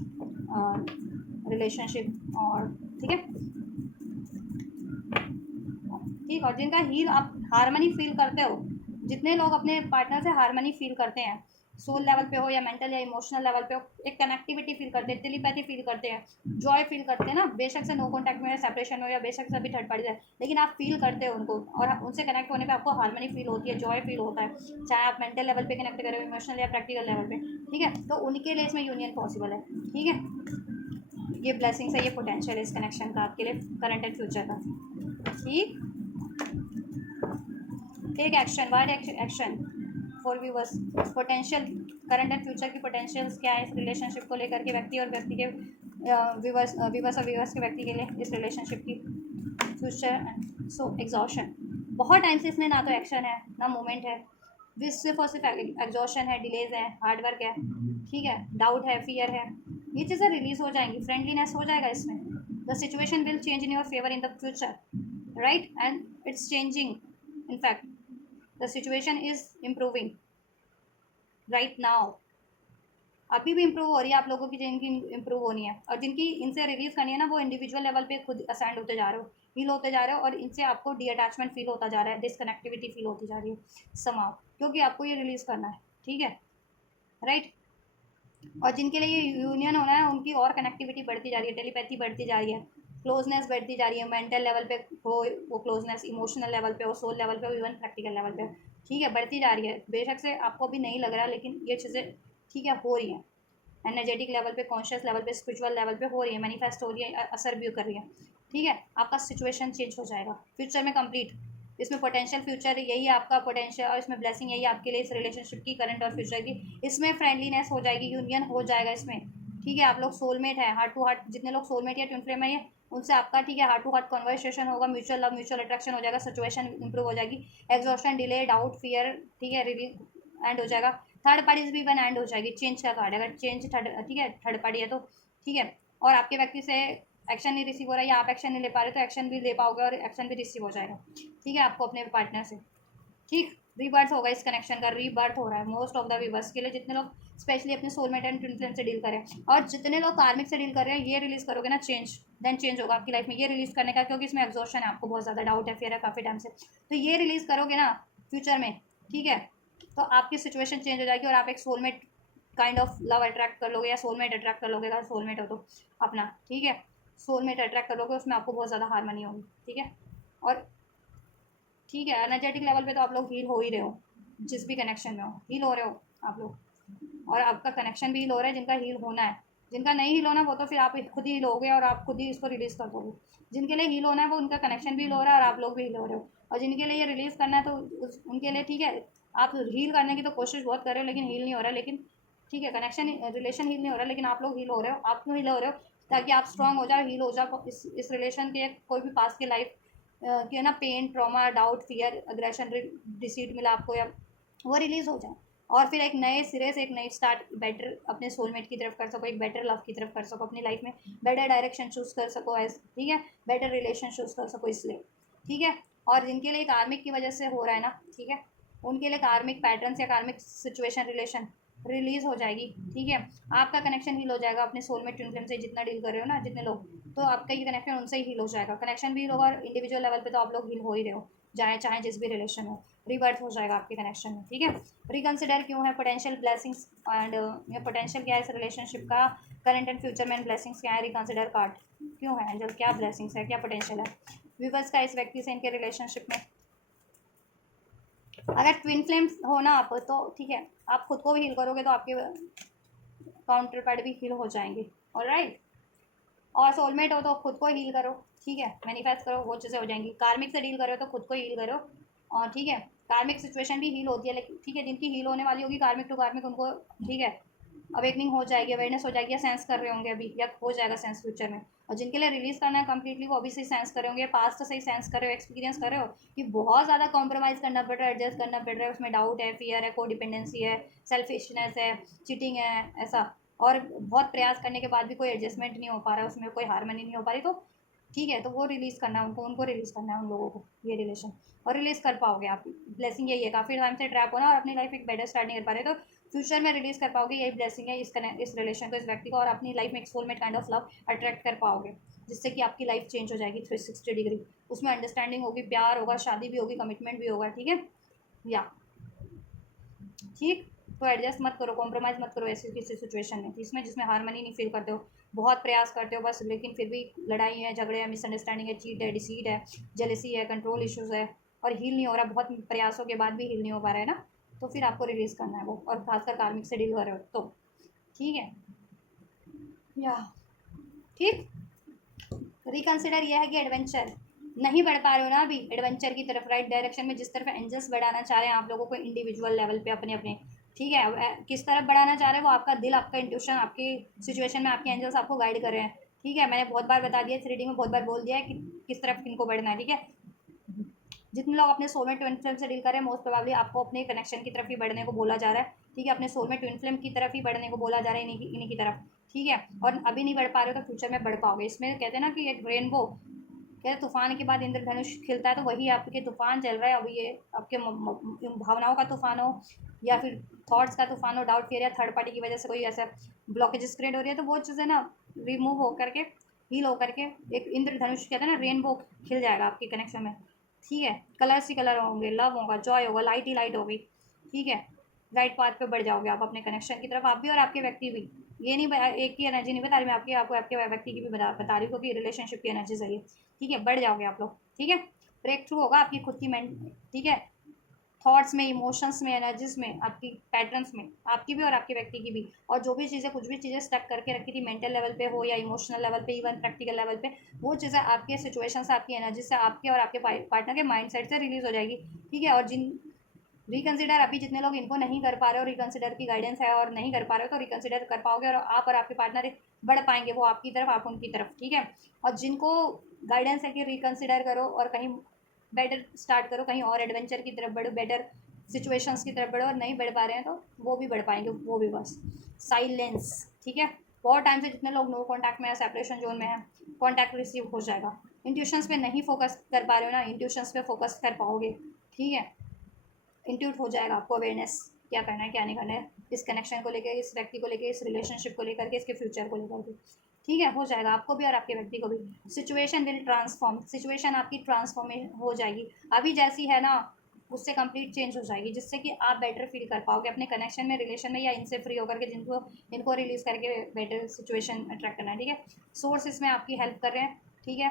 relationship, और ठीक है, ठीक। और जिनका हील आप हारमनी फील करते हो, जितने लोग अपने पार्टनर से हारमनी फील करते हैं, सोल लेवल पे हो या मेंटल या इमोशनल लेवल पे हो, एक कनेक्टिविटी फील करते हैं, टेलीपैथी फील करते हैं, जॉय फील करते हैं ना, बेशक से नो कॉन्टैक्ट में सेपरेशन हो या बेशक से अभी थर्ड पार्टी है, लेकिन आप फील करते हो उनको, और उनसे कनेक्ट होने पे आपको हारमनी फील होती है, जॉय फील होता है, चाहे आप मेंटल लेवल पे कनेक्ट करें, इमोशनल या प्रैक्टिकल लेवल पे, ठीक है। तो उनके लिए इसमें यूनियन पॉसिबल है, ठीक है। ये ब्लेसिंग्स है, ये पोटेंशियल है इस कनेक्शन का आपके लिए करंट एंड फ्यूचर का, ठीक। Take action, word action for viewers, potential current and future की पोटेंशियल्स क्या है इस रिलेशनशिप को लेकर के, व्यक्ति और व्यक्ति के व्यूवर्स और व्यूवर्स के व्यक्ति के लिए इस रिलेशनशिप की फ्यूचर। सो एग्जॉशन, बहुत टाइम से इसमें ना तो एक्शन है ना मूवमेंट है, सिर्फ और सिर्फ एग्जॉशन है, डिलेज है, हार्डवर्क है, ठीक है, डाउट है, फियर है, ये चीज़ें रिलीज हो जाएंगी, फ्रेंडलीनेस हो जाएगा इसमें, the situation will change in your favour in the future, right, and it's changing, in fact the situation is improving right now, अभी भी इंप्रूव हो रही है आप लोगों की, जिनकी इंप्रूव होनी है, और जिनकी इनसे रिलीज करनी है ना, वो इंडिविजुअल लेवल पे खुद असाइंड होते जा रहे हो, हील होते जा रहे हो, और इनसे आपको डी अटैचमेंट फील होता जा रहा है, डिसकनेक्टिविटी फील होती जा रही है समाव, क्योंकि आपको ये रिलीज करना है, ठीक है, राइट। और जिनके लिए ये यूनियन होना है उनकी और कनेक्टिविटी बढ़ती जा रही है, टेलीपैथी बढ़ती जा रही है, क्लोजनेस बढ़ती जा रही है, मेंटल लेवल पे हो वो क्लोजनेस, इमोशनल लेवल पे हो, सोल लेवल पे हो, इवन प्रैक्टिकल लेवल पे, ठीक है, बढ़ती जा रही है, बेशक से आपको अभी नहीं लग रहा, लेकिन ये चीज़ें, ठीक है, हो रही हैं, एनर्जेटिक लेवल पे, कॉन्शियस लेवल पे, स्पिरिचुअल लेवल पे हो रही है, मैनिफेस्ट हो रही है, असर भी कर रही है, ठीक है। आपका सिचुएशन चेंज हो जाएगा फ्यूचर में कंप्लीट, इसमें पोटेंशियल फ्यूचर यही है आपका पोटेंशियल, और इसमें ब्लेसिंग यही आपके लिए इस रिलेशनशिप की, करंट और फ्यूचर की, इसमें फ्रेंडलीनेस हो जाएगी, यूनियन हो जाएगा इसमें, ठीक है। आप लोग सोलमेट है, हार्ट टू हार्ट, जितने लोग सोलमेट या ट्विन फ्लेम है उनसे आपका, ठीक है, हार्ट टू हार्ट कन्वर्सेशन होगा, म्यूचुअल लव, म्यूचुअल अट्रैक्शन हो जाएगा, सिचुएशन इंप्रूव हो जाएगी, एग्जॉस्शन, डिले, डाउट, फियर, ठीक है, रिलीज एंड हो जाएगा, थर्ड पार्टीज भी वन एंड हो जाएगी, चेंज का कार्ड, अगर चेंज थर्ड, ठीक है, थर्ड पार्टी है तो, ठीक है। और आपके व्यक्ति से एक्शन नहीं रिसीव हो रहा है या आप एक्शन नहीं ले पा रहे, तो एक्शन भी ले पाओगे और एक्शन भी रिसीव हो जाएगा, ठीक है, आपको अपने पार्टनर से, ठीक। रीबर्थ होगा इस कनेक्शन का, रीबर्थ हो रहा है मोस्ट ऑफ द व्यूवर्स के लिए, जितने लोग स्पेशली अपने सोलमेट एंड ट्विन फ्लेम से डील करें, और जितने लोग कार्मिक से डील कर रहे हैं, ये रिलीज करोगे ना, चेंज देन चेंज होगा आपकी लाइफ में, ये रिलीज करने का, क्योंकि इसमें एग्जॉशन है, आपको बहुत ज़्यादा डाउट है, फियर है काफ़ी टाइम से, तो ये रिलीज करोगे ना फ्यूचर में, ठीक है, तो आपकी सिचुएशन चेंज हो जाएगी, और आप एक soulmate kind of love attract कर लोगे, या सोलमेट अट्रैक्ट कर लोगे, अगर सोलमेट हो तो अपना, ठीक है, सोलमेट अट्रैक्ट कर लोगे, उसमें आपको बहुत ज़्यादा हारमनी होगी, ठीक है। और ठीक है, एनर्जेटिक लेवल पे तो आप लोग हील हो ही रहे हो, जिस भी कनेक्शन में हो हील हो रहे हो आप लोग, और आपका कनेक्शन भी हील हो रहा है, जिनका हील होना है, जिनका नहीं हील होना वो तो फिर आप खुद ही हील होगे और आप खुद ही इसको रिलीज़ कर दोगे। जिनके लिए हील होना है वो उनका कनेक्शन भी हील हो रहा है और आप लोग भी हील हो रहे हो। और जिनके लिए ये रिलीज़ करना है तो उनके लिए ठीक है, आप हील करने की तो कोशिश बहुत कर रहे हो लेकिन हील नहीं हो रहा है, लेकिन ठीक है कनेक्शन रिलेशन हील नहीं हो रहा है, लेकिन आप लोग हील हो रहे हो। आप क्यों हील हो रहे हो? ताकि आप स्ट्रांग हो जाओ, हील हो जाओ, इस रिलेशन के कोई भी पास के लाइफ के ना pain, trauma, doubt, fear, aggression, deceit मिला आपको या वो रिलीज़ हो जाए और फिर एक नए सिरे से एक नई स्टार्ट बेटर अपने सोलमेट की तरफ कर सको, एक बेटर लव की तरफ कर सको, अपनी लाइफ में बेटर डायरेक्शन चूज़ कर सको, एज ठीक है, बेटर रिलेशन चूज़ कर सको इसलिए, ठीक है। और जिनके लिए कार्मिक की वजह से हो रहा है ना, ठीक है, उनके लिए कार्मिक पैटर्न्स या कार्मिक सिचुएशन रिलेशन रिलीज़ हो जाएगी, ठीक है। आपका कनेक्शन हील हो जाएगा अपने सोलमेट ट्विन फ्लेम से, जितना डील कर रहे हो ना जितने लोग, तो आपका ये कनेक्शन उनसे ही हील हो जाएगा। कनेक्शन भी हील होगा और इंडिविजुअल लेवल पे तो आप लोग हील हो ही रहे हो, चाहे चाहे जिस भी रिलेशन हो, रिबर्थ हो जाएगा आपके कनेक्शन में, ठीक है। रिकन्सिडर क्यों है? पोटेंशियल ब्लेसिंग्स एंड पोटेंशियल क्या है इस रिलेशनशिप का, करंट एंड फ्यूचर में ब्लेसिंग्स क्या है, रिकन्सिडर कार्ड क्यों है एंजल, क्या ब्लेसिंग्स है, क्या पोटेंशियल है व्यूवर्स का इस व्यक्ति से इनके रिलेशनशिप में। अगर ट्विन फ्लेम्स हो ना आप तो ठीक है, आप खुद को भी हील करोगे तो आपके काउंटर पार्ट भी हील हो जाएंगे, ऑलराइट। और सोलमेट हो तो खुद को हील करो, ठीक है, मैनिफेस्ट करो, वो चीज़ें हो जाएंगी। कार्मिक से डील करो तो खुद को हील करो, और ठीक है, कार्मिक सिचुएशन भी हील होती है, लेकिन ठीक है, जिनकी हील होने वाली होगी कार्मिक टू कार्मिक, उनको ठीक है अवेकनिंग हो जाएगी, अवेयरनेस हो जाएगी, या सेंस कर रहे होंगे अभी, या हो जाएगा सेंस फ्यूचर में। और जिनके लिए रिलीज करना है कंप्लीटली वो अभी से सेंस कर रहे होंगे, पास्ट से ही सेंस कर रहे हो, एक्सपीरियंस कर रहे हो कि बहुत ज़्यादा कॉम्प्रोमाइज़ करना पड़ रहा है, एडजस्ट करना पड़ रहा है, उसमें डाउट है, फियर है, कोडिपेंडेंसी है, सेल्फिशनेस है, चीटिंग है, ऐसा। और बहुत प्रयास करने के बाद भी कोई एडजस्टमेंट नहीं हो पा रहा है, उसमें कोई हारमनी नहीं हो पा रही, तो ठीक है, तो वो रिलीज़ करना है उनको, उनको रिलीज़ करना है उन लोगों को ये रिलेशन, और रिलीज़ कर पाओगे आप। ब्लेसिंग यही है, काफ़ी टाइम से ट्रैप होना और अपनी लाइफ एक बेटर स्टार्ट नहीं कर पा रहे, तो फ्यूचर में रिलीज़ कर पाओगे, यही ब्लेसिंग है इस रिलेशन को, इस व्यक्ति को, और अपनी लाइफ में एक soulmate kind of love attract कर पाओगे, जिससे कि आपकी लाइफ चेंज हो जाएगी 360 डिग्री। उसमें अंडरस्टैंडिंग होगी, प्यार होगा, शादी भी होगी, कमिटमेंट भी होगा, ठीक है, या ठीक। तो एडजस्ट मत करो, कॉम्प्रोमाइज़ मत करो ऐसी किसी सिचुएशन में जिसमें जिसमें हारमनी नहीं फील करते हो, बहुत प्रयास करते हो बस, लेकिन फिर भी लड़ाई है, झगड़े हैं, मिसअंडरस्टैंडिंग है, चीट है, डिसीट है, जेलसी है, कंट्रोल इश्यूज़ है, और हील नहीं हो रहा, बहुत प्रयासों के बाद भी हील नहीं हो पा रहा है ना, तो फिर आपको रिलीज़ करना है वो, और खासकर कार्मिक से डील कर रहे हो तो, ठीक है, या ठीक। रिकन्सिडर ये है कि एडवेंचर नहीं बढ़ पा रहे हो ना अभी एडवेंचर की तरफ, राइट डायरेक्शन में, जिस तरफ एंजल्स बढ़ाना चाह रहे हैं आप लोगों को इंडिविजुअल लेवल पे अपने अपने, ठीक है, अब किस तरफ बढ़ाना चाह रहे हैं वो आपका दिल, आपका इंट्यूशन, आपकी सिचुएशन में आपके एंजल्स आपको गाइड कर रहे हैं, ठीक है। मैंने बहुत बार बता दिया इस रीडिंग में, बहुत बार बोल दिया है कि किस तरफ किनको बढ़ना है, ठीक है। जितने लोग अपने सोलमेट ट्विन फ्लेम से डील कर रहे हैं, मोस्ट प्रोबेबली आपको अपने कनेक्शन की तरफ ही बढ़ने को बोला जा रहा है, ठीक है, अपने सोलमेट ट्विन फ्लेम की तरफ ही बढ़ने को बोला जा रहा है, इन्हीं की तरफ, ठीक है। और अभी नहीं बढ़ पा रहे हो तो फ्यूचर में बढ़ पाओगे। इसमें कहते हैं ना कि एक रेनबो, कहते हैं तूफान के बाद इंद्रधनुष खिलता है, तो वही आपके तूफान चल रहा है अभी, ये आपके भावनाओं का तूफान हो, या फिर थॉट्स का तूफान हो, डाउट, फियर, या थर्ड पार्टी की वजह से कोई ऐसा ब्लॉकेजेस क्रिएट हो रही है, तो वो चीज़ें ना रिमूव हो करके, हील हो करके, एक इंद्रधनुष कहते हैं ना, रेनबो खिल जाएगा आपके कनेक्शन में, ठीक है। कलर्स ही कलर होंगे, लव होगा, जॉय होगा, लाइट ही लाइट होगी, ठीक है। राइट पाथ पे बढ़ जाओगे आप अपने कनेक्शन की तरफ, आप भी और आपके व्यक्ति भी। ये नहीं एक की एनर्जी नहीं बता रही मैं, आपकी आपको आपके व्यक्ति की भी बता रही हूँ, क्योंकि रिलेशनशिप की एनर्जी सही है, ठीक है, बढ़ जाओगे आप लोग, ठीक है। ब्रेक थ्रू होगा आपकी खुद की ठीक है, थॉट्स में, इमोशंस में, एनर्जीज में, आपकी पैटर्न्स में, आपकी भी और आपके व्यक्ति की भी। और जो भी चीज़ें, कुछ भी चीज़ें स्टक करके रखी थी मेंटल लेवल पे हो या इमोशनल लेवल पे, इवन प्रैक्टिकल लेवल पे, वो चीज़ें आपके सिचुएशन से, आपकी एनर्जी से, आपके और आपके पार्टनर के माइंड सेट से रिलीज हो जाएगी, ठीक है। और जिन रिकन्सिडर अभी जितने लोग इनको नहीं कर पा रहे हो, रिकन्सिडर की गाइडेंस है और नहीं कर पा रहे हो, तो रिकन्सिडर कर पाओगे और आप और आपके पार्टनर बढ़ पाएंगे, वो आपकी तरफ, आप उनकी तरफ, ठीक है। और जिनको गाइडेंस है कि रिकन्सिडर करो और कहीं बेटर स्टार्ट करो, कहीं और एडवेंचर की तरफ बढ़ो, बेटर सिचुएशंस की तरफ बढ़ो, और नहीं बढ़ पा रहे हैं तो वो भी बढ़ पाएंगे, वो भी बस साइलेंस, ठीक है। बहुत टाइम से जितने लोग नो कॉन्टैक्ट में है, सेपरेशन जोन में है, कॉन्टैक्ट रिसीव हो जाएगा। इंट्यूशंस पे नहीं फोकस कर पा रहे हो ना, इंट्यूशंस पे फोकस कर पाओगे, ठीक है। इंट्यूट हो जाएगा आपको अवेयरनेस, क्या करना है क्या नहीं करना है, इस कनेक्शन को लेकर, इस व्यक्ति को लेकर, इस रिलेशनशिप को लेकर के, इसके फ्यूचर को लेकर के, ठीक है, हो जाएगा आपको भी और आपके व्यक्ति को भी। सिचुएशन विल ट्रांसफॉर्म, सिचुएशन आपकी ट्रांसफॉर्मेशन हो जाएगी, अभी जैसी है ना उससे कंप्लीट चेंज हो जाएगी, जिससे कि आप बेटर फील कर पाओगे अपने कनेक्शन में, रिलेशन में, या इनसे फ्री होकर के, जिनको इनको रिलीज करके बेटर सिचुएशन अट्रैक्ट करना है, ठीक है। सोर्स इसमें आपकी हेल्प कर रहे हैं, ठीक है।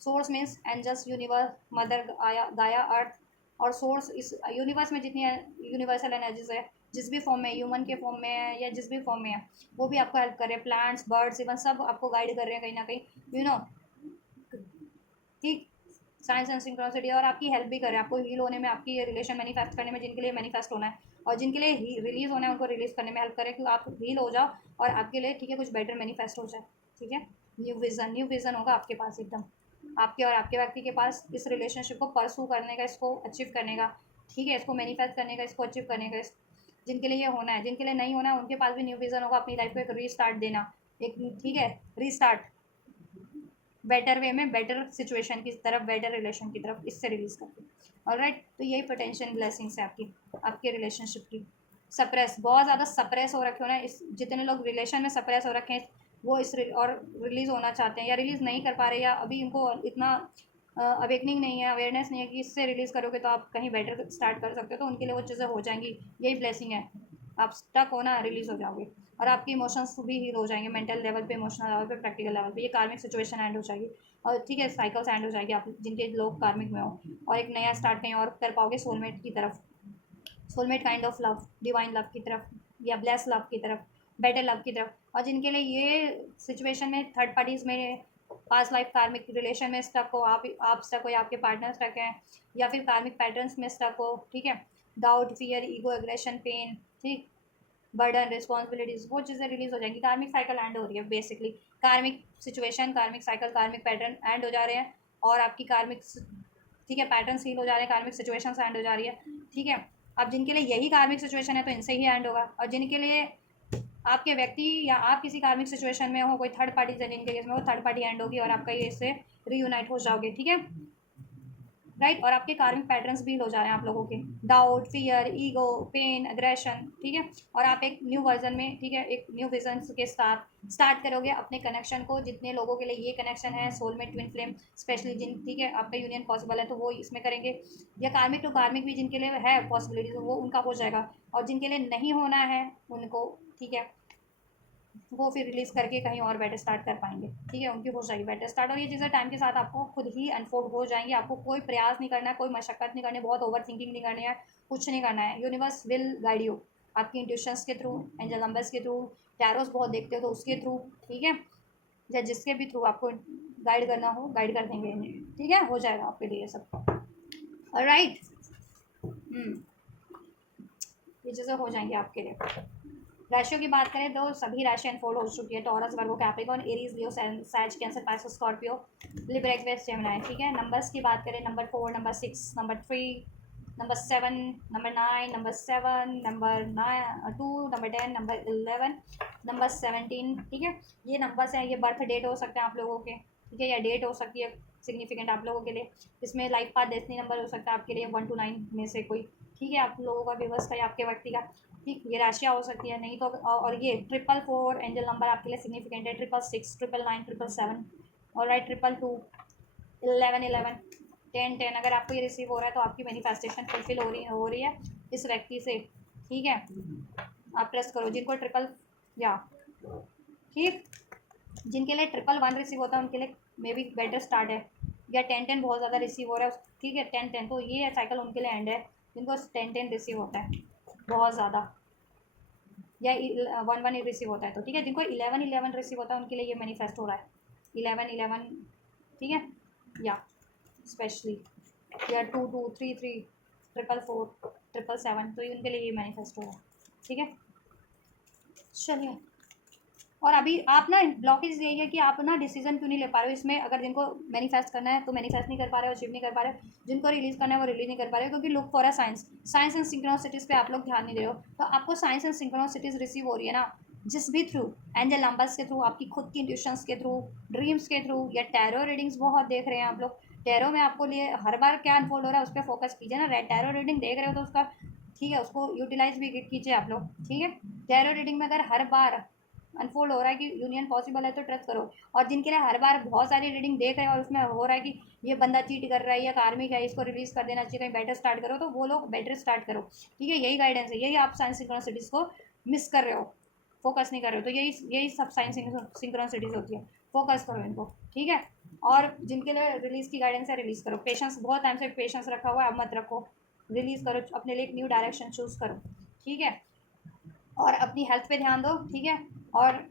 Source means angels, universe, mother, Gaia, earth. और सोर्स इस यूनिवर्स में जितनी यूनिवर्सल एनर्जीज है, जिस भी फॉर्म में, ह्यूमन के फॉर्म में है या जिस भी फॉर्म में है, वो भी आपको हेल्प कर रहे हैं। प्लांट्स, बर्ड्स, इवन सब आपको गाइड कर रहे हैं कहीं ना कहीं, ठीक। साइंस एंड सिंक्रोनिसिटी, और आपकी हेल्प भी कर रहे हैं, आपको हील होने में, आपकी रिलेशन मैनिफेस्ट करने में, जिनके लिए मैनिफेस्ट होना है और जिनके लिए रिलीज होना है उनको रिलीज करने में हेल्प करें कि आप हील हो जाओ और आपके लिए, ठीक है, कुछ बेटर मैनिफेस्ट हो जाए। ठीक है, न्यू विज़न होगा आपके पास एकदम, आपके और आपके व्यक्ति के पास, इस रिलेशनशिप को परसू करने का, इसको अचीव करने का, ठीक है, इसको मैनिफेस्ट करने का, इसको अचीव करने का। जिनके लिए ये होना है, जिनके लिए नहीं होना है, उनके पास भी न्यू विज़न होगा, अपनी लाइफ को एक रीस्टार्ट देना, एक, ठीक है, रीस्टार्ट बेटर वे में, बेटर सिचुएशन की तरफ, बेटर रिलेशन की तरफ, इससे रिलीज करके। ऑलराइट, तो यही पोटेंशियल ब्लेसिंग्स है आपकी, आपके रिलेशनशिप की। सप्रेस, बहुत ज़्यादा सप्रेस हो रखे हो ना, इस जितने लोग रिलेशन में सप्रेस हो रखे हैं वो इस और रिलीज़ होना चाहते हैं या रिलीज़ नहीं कर पा रहे, या अभी इनको इतना अवेकनिंग नहीं है, अवेयरनेस नहीं है कि इससे रिलीज़ करोगे तो आप कहीं बेटर स्टार्ट कर सकते हो, तो उनके लिए वो चीज़ें हो जाएंगी। यही ब्लेसिंग है, आप स्टक हो ना, रिलीज़ हो जाओगे और आपके इमोशंस भी हील हो जाएंगे, मेंटल लेवल पे, इमोशनल लेवल पे, प्रैक्टिकल लेवल पे। ये कार्मिक सिचुएशन एंड हो जाएगी और ठीक है, साइकिल्स एंड हो जाएगी, आप जिनके लोग कार्मिक में हो, और एक नया स्टार्ट कहीं और कर पाओगे, सोलमेट की तरफ, soulmate kind of love, divine love की तरफ, या ब्लेस लव की तरफ, बेटर लव की तरफ। और जिनके लिए ये सिचुएशन में थर्ड पार्टीज में, पास्ट लाइफ कार्मिक रिलेशन में स्टक हो, आप स्टक हो या आपके पार्टनर स्टक हैं, या फिर कार्मिक पैटर्न्स में स्टक हो, ठीक है, doubt, fear, ego, aggression, pain, ठीक, बर्डन, रिस्पॉन्सिबिलिटीज, वो चीज़ें रिलीज हो जाएंगी। कार्मिक साइकिल एंड हो रही है बेसिकली, कार्मिक सिचुएशन, कार्मिक साइकिल, कार्मिक पैटर्न एंड हो जा रहे हैं, और आपकी कार्मिक, ठीक है, पैटर्न सील हो जा रहे हैं, कार्मिक सिचुएशन एंड हो जा रही है। ठीक है, अब जिनके लिए यही कार्मिक सिचुएशन है तो इनसे ही एंड होगा, और जिनके लिए आपके व्यक्ति या आप किसी कार्मिक सिचुएशन में हो, कोई थर्ड पार्टी से, जिनके केस में वो थर्ड पार्टी एंड होगी और आपका ये इससे रीयूनाइट हो जाओगे। ठीक है, राइट, और आपके कार्मिक पैटर्न्स भी हो जा रहे हैं आप लोगों के, doubt, fear, ego, pain, aggression, ठीक है, और आप एक न्यू वर्जन में, ठीक है, एक न्यू विजन के साथ स्टार्ट करोगे अपने कनेक्शन को। जितने लोगों के लिए ये कनेक्शन है, सोलमेट, ट्विन फ्लेम, स्पेशली जिन, ठीक है, आपका यूनियन पॉसिबल है तो वो इसमें करेंगे, या कार्मिक टू कार्मिक भी जिनके लिए है पॉसिबिलिटी, तो वो उनका हो जाएगा, और जिनके लिए नहीं होना है उनको, ठीक है, वो फिर रिलीज़ करके कहीं और बेटर स्टार्ट कर पाएंगे। ठीक है, उनकी हो जाएगी बेटर स्टार्ट, और ये चीज़ें टाइम के साथ आपको खुद ही अनफोल्ड हो जाएंगी। आपको कोई प्रयास नहीं करना है, कोई मशक्क़त नहीं करनी, बहुत ओवर थिंकिंग नहीं करनी है, कुछ नहीं करना है। यूनिवर्स विल गाइड यू, आपकी इंट्यूशंस के थ्रू, एंजल नंबर्स के थ्रू, टैरोस बहुत देखते हो तो उसके थ्रू, ठीक है, या जिसके भी थ्रू आपको गाइड करना हो, गाइड कर देंगे। ठीक है, हो जाएगा आपके लिए सब। ऑलराइट, ये चीज़ें हो जाएंगी आपके लिए। राशियों की बात करें तो सभी राशि अनफोल्ड हो चुकी है, Taurus, Virgo, Capricorn, Aries, Leo, Sag, cancer, Pisces, Scorpio, Libra, Aquarius, Gemini. ठीक है, नंबर्स की बात करें, number 4, number 6, number 3, number 7, number 9, number 7, number 2, number 10, number 11, number 17। ठीक है, ये नंबर्स हैं, ये बर्थ डेट हो सकते हैं आप लोगों के, ठीक है, या डेट हो सकती है सिग्निफिकेंट आप लोगों के लिए। इसमें लाइफ पाथ डेस्टिनी नंबर हो सकता है आपके लिए 1 to 9 में से कोई, ठीक है, आप लोगों का, व्यूवर्स का या आपके व्यक्ति का। ठीक, ये राशियाँ हो सकती है, नहीं तो, और ये 444 एंजल नंबर आपके लिए सिग्निफिकेंट है, 666, 999, 777, और राइट, 222, 1111, 1010। अगर आपको ये रिसीव हो रहा है तो आपकी मैनिफेस्टेशन फुलफिल हो रही है इस व्यक्ति से। ठीक है, आप ट्रस्ट करो। जिनको ट्रिपल, या ठीक, जिनके लिए 111 रिसीव होता है उनके लिए मे बी बेटर स्टार्ट है, या 1010 बहुत ज़्यादा रिसीव हो रहा है, ठीक है, 1010, तो ये साइकिल उनके लिए एंड है जिनको 1010 रिसीव होता है बहुत ज़्यादा, या 11 रिसीव होता है तो, ठीक है, जिनको 1111 रिसीव होता है उनके लिए ये मैनिफेस्ट हो रहा है 1111, ठीक है, या स्पेशली, या 2233, 444, 777, तो उनके लिए ये मैनिफेस्ट हो रहा है। ठीक है, चलिए, और अभी आप ना, ब्लॉकेज यही है कि आप ना डिसीजन क्यों नहीं ले पा रहे हो इसमें। अगर जिनको मैनिफेस्ट करना है तो मैनिफेस्ट नहीं कर पा रहे हो, अचीव नहीं कर पा रहे हो, जिनको रिलीज़ करना है वो रिलीज़ नहीं कर पा रहे हो, क्योंकि look for a signs and synchronicities पे आप लोग ध्यान नहीं दे रहे हो। तो आपको साइंस एंड सिंक्रोनिसिटीज़ रिसीव हो रही है ना, जिस भी थ्रू, एंजल नंबर्स के थ्रू, आपकी खुद की इंट्यूशंस के थ्रू, ड्रीम्स के थ्रू, या टैरो रीडिंग्स बहुत देख रहे हैं आप लोग। टैरो में आपको लिए हर बार क्या अनफोल्ड हो रहा है उस पर फोकस कीजिए ना। टैरो रीडिंग देख रहे हो तो उसका, ठीक है, उसको यूटिलाइज भी कीजिए आप लोग। ठीक है, टैरो रीडिंग में अगर हर बार अनफोल्ड हो रहा है कि यूनियन पॉसिबल है तो ट्रस्ट करो। और जिनके लिए हर बार बहुत सारी रीडिंग देख रहे हैं और उसमें हो रहा है कि ये बंदा चीट कर रहा है या कार्मिक है, इसको रिलीज कर देना चाहिए, कहीं बेटर स्टार्ट करो, तो वो लोग बेटर स्टार्ट करो। ठीक है, यही गाइडेंस है, यही आप साइंस सिंक्रोनिसिटीज़ को मिस कर रहे हो, फोकस नहीं कर रहे हो, तो यही सब साइंस सिंक्रोनिसिटीज़ होती है, फोकस करो इनको। ठीक है, और जिनके लिए रिलीज़ की गाइडेंस है, रिलीज़ करो। पेशेंस, बहुत टाइम से पेशेंस रखा हुआ है, अब मत रखो, रिलीज़ करो, अपने लिए एक न्यू डायरेक्शन चूज़ करो। ठीक है, और अपनी हेल्थ पे ध्यान दो, ठीक है, और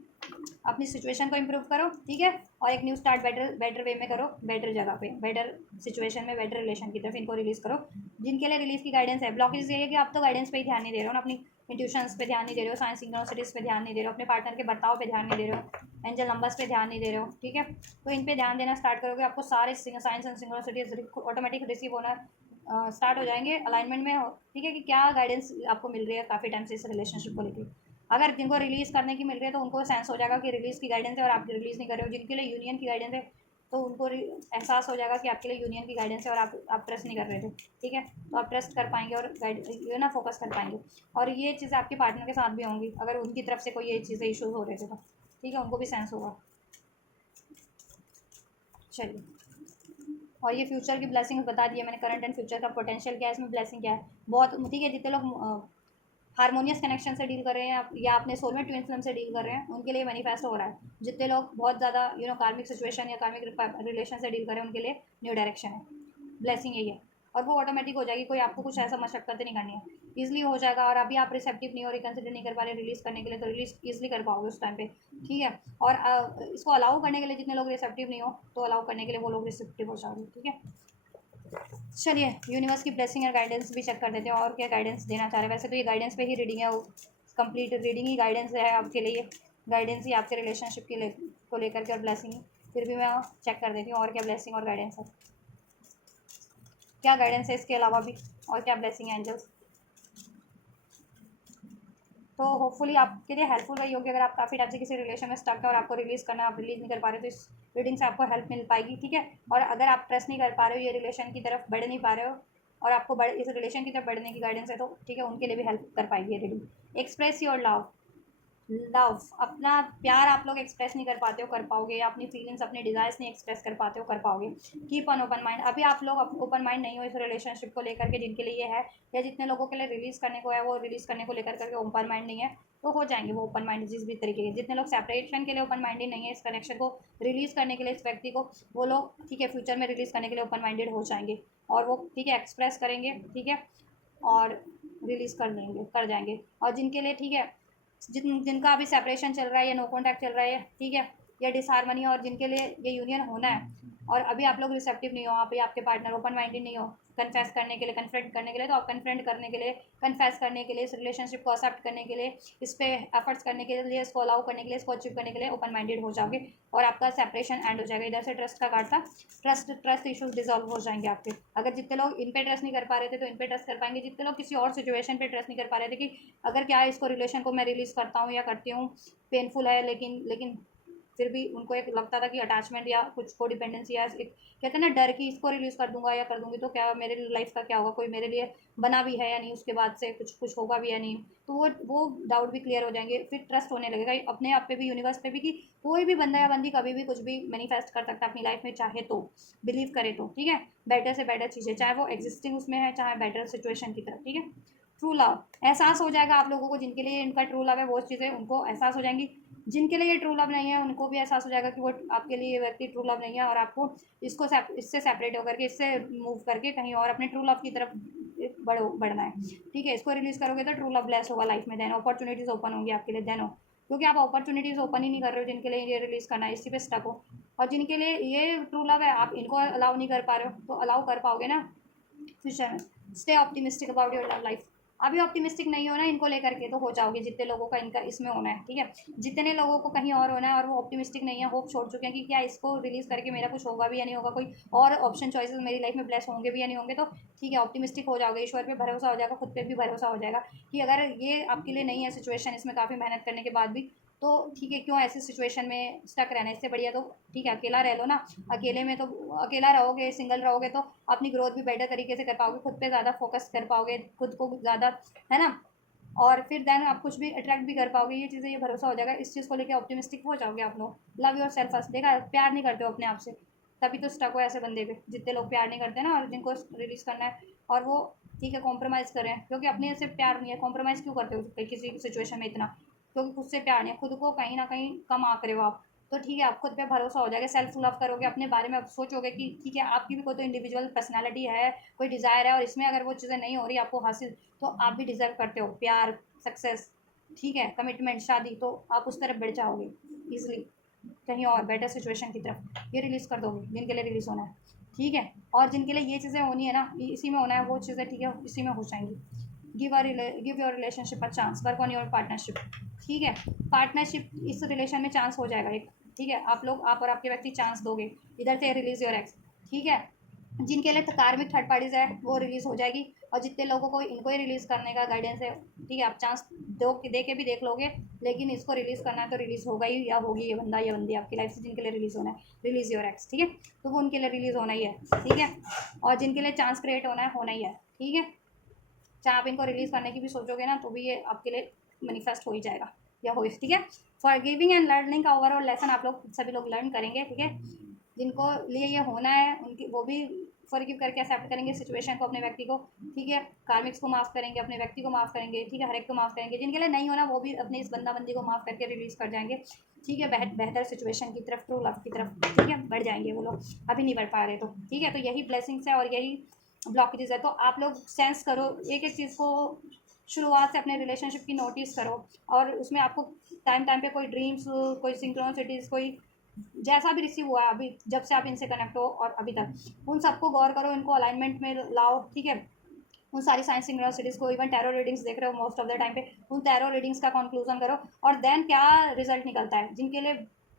अपनी सिचुएशन को इम्प्रूव करो, ठीक है, और एक new start better better way में करो, बेटर जगह पे, बेटर सिचुएशन में, बेटर रिलेशन की तरफ इनको रिलीज़ करो। जिनके लिए रिलीफ की गाइडेंस है, ब्लॉकेज ये है कि आप तो गाइडेंस पे ही ध्यान नहीं दे रहे हो ना, अपनी इंट्यूशंस पे ध्यान नहीं दे रहे हो, साइंस सिंक्रोनिसिटीज पे ध्यान नहीं दे रहे हो, अपने पार्टनर के बर्ताव पे ध्यान नहीं दे रहे हो, एंजल नंबर्स पे ध्यान नहीं दे रहे हो, ठीक है। तो इन पे ध्यान देना स्टार्ट करोगे, आपको सारे साइंस एंड सिंक्रोनिसिटीज ऑटोमेटिक रिसीव होना स्टार्ट हो जाएंगे अलाइनमेंट में, ठीक है, कि क्या गाइडेंस आपको मिल रही है काफ़ी टाइम से इस रिलेशनशिप को लेकर। अगर जिनको रिलीज़ करने की मिल रही है तो उनको सेंस हो जाएगा कि रिलीज़ की गाइडेंस है और आप रिलीज़ नहीं कर रहे हो। जिनके लिए यूनियन की गाइडेंस है तो उनको एहसास हो जाएगा कि आपके लिए यूनियन की गाइडेंस है और आप ट्रस्ट नहीं कर रहे थे, ठीक है, तो आप ट्रस्ट कर पाएंगे और गाइड ये ना फोकस कर पाएंगे। और ये चीज़ें आपके पार्टनर के साथ भी होंगी अगर उनकी तरफ से कोई ये चीज़ें इशूज़ हो रहे थे तो, ठीक है, उनको भी सेंस होगा। चलिए, और ये फ्यूचर की ब्लेसिंग बता दिया मैंने, करंट एंड फ्यूचर का पोटेंशियल क्या है इसमें, ब्लेसिंग क्या है, बहुत, ठीक है। जितने लोग हारमोनियस कनेक्शन से डील कर रहे हैं या अपने सोलमेट ट्विन फ्लेम से डील कर रहे हैं उनके लिए मैनिफेस्ट हो रहा है। जितने लोग बहुत ज़्यादा कार्मिक सिचुएशन या कार्मिक रिलेशन से डील कर रहे हैं उनके लिए न्यू डायरेक्शन है, ब्लेसिंग यही है। और वो ऑटोमेटिक हो जाएगी, कोई आपको कुछ ऐसा मशक्क़त नहीं करनी है, ईजिली हो जाएगा। और अभी आप रिसेप्टिव नहीं हो, रिकन्सिडर नहीं कर पा रहे रिलीज़ करने के लिए, तो रिलीज ईजिली कर पाओगे उस टाइम पे, ठीक है। और इसको अलाउ करने के लिए जितने लोग रिसेप्टिव नहीं हो तो अलाउ करने के लिए वो लोग रिसेप्टिव हो जाओगे, ठीक है। चलिए, यूनिवर्स की ब्लेसिंग और गाइडेंस भी चेक कर देते हैं और क्या गाइडेंस देना चाह रहे हैं। वैसे तो ये गाइडेंस पे ही रीडिंग है, वो कंप्लीट रीडिंग ही गाइडेंस है आपके लिए, गाइडेंस ही आपके रिलेशनशिप को लेकर के और ब्लेसिंग ही। फिर भी मैं चेक कर देती हूँ और क्या ब्लेसिंग और गाइडेंस है, क्या गाइडेंस है इसके अलावा भी, और क्या ब्लेसिंग है एंजल्स। तो होपफुली आपके लिए हेल्पफुल रही होगी। अगर आप काफ़ी टाइम से किसी रिलेशन में स्टक है और आपको रिलीज़ करना, आप रिलीज़ नहीं कर पा रहे, तो इस रीडिंग से आपको हेल्प मिल पाएगी, ठीक है। और अगर आप ट्रस्ट नहीं कर पा रहे हो, ये रिलेशन की तरफ बढ़ नहीं पा रहे हो और आपको इस रिलेशन की तरफ बढ़ने की गाइडेंस है, तो ठीक है, उनके लिए भी हेल्प कर पाएगी ये reading. Express your love, love, अपना प्यार आप लोग एक्सप्रेस नहीं कर पाते हो, कर पाओगे, या अपनी फीलिंग्स, अपने डिज़ायर्स नहीं एक्सप्रेस कर पाते हो, कर पाओगे। कीप ऑन ओपन माइंड, अभी आप लोग ओपन माइंड नहीं हो इस रिलेशनशिप को लेकर के, जिनके लिए ये है, या जितने लोगों के लिए रिलीज़ करने को है वो रिलीज़ करने को लेकर करके ओपन माइंड नहीं है, तो हो जाएंगे वो ओपन माइंड जिस भी तरीके के। जितने लोग सेपरेशन के लिए ओपन माइंडेड नहीं है, इस कनेक्शन को रिलीज़ करने के लिए इस व्यक्ति को, वो लोग, ठीक है, फ्यूचर में रिलीज़ करने के लिए ओपन माइंडेड हो जाएंगे और वो, ठीक है, एक्सप्रेस करेंगे, ठीक है, और रिलीज़ कर लेंगे, कर जाएंगे। और जिनके लिए, ठीक है, जिनका अभी सेपरेशन चल रहा है या नो कॉन्टैक्ट चल रहा है, ठीक है, या डिसहारमनी, और जिनके लिए ये यूनियन होना है और अभी आप लोग रिसेप्टिव नहीं हो, अभी आपके पार्टनर ओपन माइंडेड नहीं हो कन्फेस करने के लिए, कन्फ्रंट करने के लिए, तो आप कन्फ्रंट करने के लिए, कन्फेस करने के लिए, इस रिलेशनशिप को एक्सेप्ट करने के लिए, इस पर एफर्ट्स करने के लिए, इसको अलाउ करने के लिए, इसको अचीव करने के लिए ओपन माइंडेड हो जाओगे और आपका सेपरेशन एंड हो जाएगा। इधर से ट्रस्ट का कार्ड था, ट्रस्ट इशूज डिजॉल्व हो जाएंगे आपके। अगर जितने लोग इन पे ट्रस्ट नहीं कर पा रहे थे तो इन पे ट्रस्ट कर पाएंगे, जितने लोग किसी और सिचुएशन पे ट्रस्ट नहीं कर पा रहे थे कि अगर क्या है, इसको रिलेशन को मैं रिलीज़ करता हूँ या करती हूँ, पेनफुल है, लेकिन लेकिन फिर भी उनको एक लगता था कि अटैचमेंट या कुछ को डिपेंडेंसी, या एक कहते हैं ना डर कि इसको रिलीज़ कर दूंगा या कर दूंगी तो क्या मेरे लाइफ का क्या होगा, कोई मेरे लिए बना भी है या नहीं, उसके बाद से कुछ कुछ होगा भी या नहीं, तो वो डाउट भी क्लियर हो जाएंगे। फिर ट्रस्ट होने लगेगा अपने आप पे भी, यूनिवर्स पे भी, कि कोई भी बंदा या बंदी कभी भी कुछ भी मैनिफेस्ट कर सकता है अपनी लाइफ में, चाहे तो बिलीव करे तो, ठीक है, बेटर से बेटर चीज़ें, चाहे वो एग्जिस्टिंग उसमें है, चाहे बेटर सिचुएशन की तरफ, ठीक है। ट्रू लव एहसास हो जाएगा आप लोगों को, जिनके लिए इनका ट्रू लव है वो चीज़ें उनको एहसास हो जाएंगी, जिनके लिए ये ट्रू लव नहीं है उनको भी एहसास हो जाएगा कि वो आपके लिए ये व्यक्ति ट्रू लव नहीं है और आपको इससे सेपरेट होकर के, इससे मूव करके कहीं और अपने ट्रू लव की तरफ बढ़ना है, ठीक है। इसको रिलीज़ करोगे तो ट्रू लव ब्लेस होगा लाइफ में, देन अपॉर्चुनिटीज़ ओपन होंगी आपके लिए, देन हो, क्योंकि आप अपॉर्चुनिटीज़ ओपन ही नहीं कर रहे हो जिनके लिए ये रिलीज़ करना है, इसी पे स्टक हो। और जिनके लिए ये ट्रू लव है आप इनको अलाउ नहीं कर पा रहे हो, तो अलाउ कर पाओगे ना फ्यूचर में। Stay optimistic about your love life, अभी ऑप्टिमिस्टिक नहीं होना इनको लेकर के तो हो जाओगे, जितने लोगों का इनका इसमें होना है, ठीक है। जितने लोगों को कहीं और होना है और वो ऑप्टिमिस्टिक नहीं है, होप छोड़ चुके हैं कि क्या इसको रिलीज़ करके मेरा कुछ होगा भी या नहीं होगा, कोई और ऑप्शन चॉइसेस मेरी लाइफ में ब्लेस होंगे भी या नहीं होंगे, तो ठीक है, ऑप्टिमिस्टिक हो जाओगे, ईश्वर पे भरोसा हो जाएगा, खुद पे भी भरोसा हो जाएगा कि अगर ये आपके लिए नहीं है सिचुएशन, इसमें काफ़ी मेहनत करने के बाद भी, तो ठीक है, क्यों ऐसी सिचुएशन में स्टक रहना है, इससे बढ़िया तो ठीक है अकेला रह लो ना। अकेले में तो अकेला रहोगे, सिंगल रहोगे तो अपनी ग्रोथ भी बेटर तरीके से कर पाओगे, खुद पे ज़्यादा फोकस कर पाओगे, खुद को ज़्यादा, है ना, और फिर देन आप कुछ भी अट्रैक्ट भी कर पाओगे, ये चीज़ें, ये भरोसा हो जाएगा, इस चीज़ को लेकर ऑप्टिमिस्टिक हो जाओगे आप लोग। लव योर सेल्फ फर्स्ट, देखा प्यार नहीं करते हो अपने आप से, तभी तो स्टक हो ऐसे बंदे पे, जितने लोग प्यार नहीं करते ना और जिनको रिलीज़ करना है और वो, ठीक है, कॉम्प्रोमाइज़ करें, क्योंकि अपने से प्यार नहीं है, कॉम्प्रोमाइज़ क्यों करते हो किसी सिचुएशन में इतना, क्योंकि खुद से प्यार नहीं है, खुद को कहीं ना कहीं कम आंक रहे हो आप, तो ठीक है, आप खुद पे भरोसा हो जाएगा, सेल्फ लव करोगे, अपने बारे में आप सोचोगे कि ठीक है, आपकी भी कोई तो इंडिविजुअल पर्सनैलिटी है, कोई डिज़ायर है, और इसमें अगर वो चीज़ें नहीं हो रही आपको हासिल, तो आप भी डिज़र्व करते हो प्यार, सक्सेस, ठीक है, कमिटमेंट, शादी, तो आप उस तरफ बढ़ जाओगे ईजिली, कहीं और बेटर सिचुएशन की तरफ। ये रिलीज़ कर दोगे जिनके लिए रिलीज़ होना है, ठीक है। और जिनके लिए ये चीज़ें होनी है ना, इसी में होना है वो चीज़ें, ठीक है, इसी में हो जाएंगी। Give your relationship a chance, work on your partnership, ठीक है। पार्टनरशिप, इस रिलेशन में चांस हो जाएगा एक, ठीक है। आप लोग, आप और आपके व्यक्ति चांस दोगे, इधर से रिलीज योर एक्स, ठीक है। जिनके लिए कार्मिक थर्ड पार्टीज है वो रिलीज हो जाएगी, और जितने लोगों को इनको ही रिलीज करने का गाइडेंस है, ठीक है, आप चांस दे के भी देख लोगे, लेकिन इसको रिलीज करना है तो रिलीज होगा ही, या होगी ये बंदा या बंदी आपकी लाइफ से जिनके लिए रिलीज होना है, रिलीज योर एक्स, ठीक है। तो वो उनके लिए रिलीज होना ही है, ठीक है। और जिनके लिए चांस क्रिएट होना ही है, ठीक है। चाहे आप इनको रिलीज करने की भी सोचोगे ना, तो भी ये आपके लिए मैनिफेस्ट हो ही जाएगा, या हो, ठीक है। फॉर गिविंग एंड लर्निंग का ओवरऑल लेसन आप लोग सभी लोग लर्न करेंगे, ठीक है। जिनको लिए ये होना है उनकी, वो भी फॉरगिव करके एक्सेप्ट करेंगे सिचुएशन को, अपने व्यक्ति को, ठीक है। कार्मिक्स को माफ़ करेंगे, अपने व्यक्ति को माफ़ करेंगे, ठीक है, हर एक को माफ़ करेंगे। जिनके लिए नहीं होना वो भी अपने इस बंदा बंदी को माफ़ करके रिलीज कर जाएंगे, ठीक है, बेहतर सिचुएशन की तरफ, ट्रू लव की तरफ, ठीक है, बढ़ जाएंगे वो लोग, अभी नहीं बढ़ पा रहे तो, ठीक है। तो यही ब्लेसिंग्स है और यही ब्लॉकेजेस है। तो आप लोग सेंस करो एक एक चीज़ को, शुरुआत से अपने रिलेशनशिप की नोटिस करो, और उसमें आपको टाइम टाइम पे कोई ड्रीम्स, कोई सिंक्रोनिसिटीज़, कोई जैसा भी रिसीव हुआ है अभी जब से आप इनसे कनेक्ट हो और अभी तक, उन सबको गौर करो, इनको अलाइनमेंट में लाओ, ठीक है। उन सारी साइंस सिंक्रोनिसिटीज़ को, इवन टैरो रीडिंग्स देख रहे हो मोस्ट ऑफ द टाइम पे, उन टैरो रीडिंग्स का कंक्लूजन करो, और देन क्या रिजल्ट निकलता है। जिनके लिए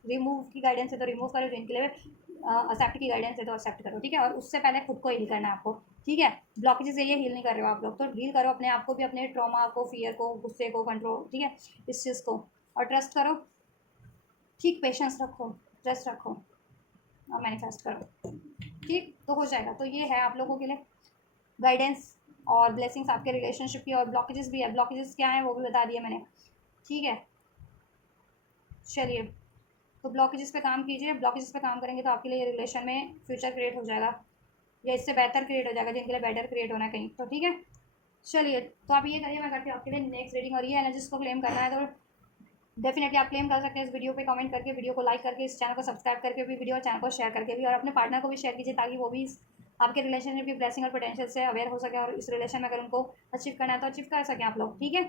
रिमूव की गाइडेंस है तो रिमूव करो, जिनके लिए एक्सेप्ट की गाइडेंस है तो एक्सेप्ट करो, ठीक है। और उससे पहले खुद को हील करना है आपको, ठीक है। ब्लॉकेजेस ये हील नहीं कर रहे हो आप लोग, तो हील करो अपने आप को भी, अपने ट्रॉमा को, फियर को, गुस्से को कंट्रोल, ठीक है, इस चीज़ को। और ट्रस्ट करो, ठीक, पेशेंस रखो, ट्रस्ट रखो, और मैनिफेस्ट करो, ठीक, तो हो जाएगा। तो ये है आप लोगों के लिए गाइडेंस और ब्लेसिंग्स आपके रिलेशनशिप की। और ब्लॉकेजेस भी है, ब्लॉकेजेस क्या है वो भी बता दिया मैंने, ठीक है। चलिए, तो ब्लॉकेजेस पे काम कीजिए, ब्लॉकेजेस पे काम करेंगे तो आपके लिए रिलेशन में फ्यूचर क्रिएट हो जाएगा, या इससे बेहतर क्रिएट हो जाएगा, जिनके लिए बेटर क्रिएट होना है कहीं, तो ठीक है। चलिए, तो आप ये करिए, मैं करती हूँ आपके लिए नेक्स्ट रीडिंग। और ये एनर्जीज को क्लेम करना है तो डेफिनेटली आप क्लेम कर सकते हैं इस वीडियो पे कमेंट करके, वीडियो को लाइक करके, इस चैनल को सब्सक्राइब करके भी, वीडियो चैनल को शेयर करके भी, और अपने पार्टनर को भी शेयर कीजिए, ताकि वो भी आपके रिलेशनशिप की ब्लेसिंग और पोटेंशियल से अवेयर हो सके, और इस रिलेशन में अगर उनको अचीव करना है तो अचीव कर सकें आप लोग, ठीक है।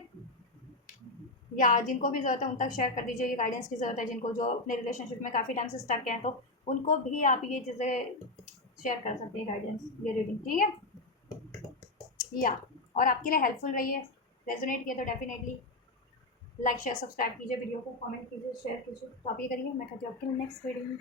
या जिनको भी ज़रूरत है उन तक शेयर कर दीजिए, ये गाइडेंस की ज़रूरत है जिनको, जो अपने रिलेशनशिप में काफ़ी टाइम से स्टक हैं, तो उनको भी आप ये चीज़ें शेयर कर सकते हैं, गाइडेंस, ये रीडिंग, ठीक है। या और आपके लिए हेल्पफुल रही है, रेजोनेट किया तो डेफिनेटली लाइक शेयर सब्सक्राइब कीजिए, वीडियो को कमेंट कीजिए, शेयर कीजिए। तो आप ये करिए, मैं कहती हूँ आपके नेक्स्ट वीडियो में।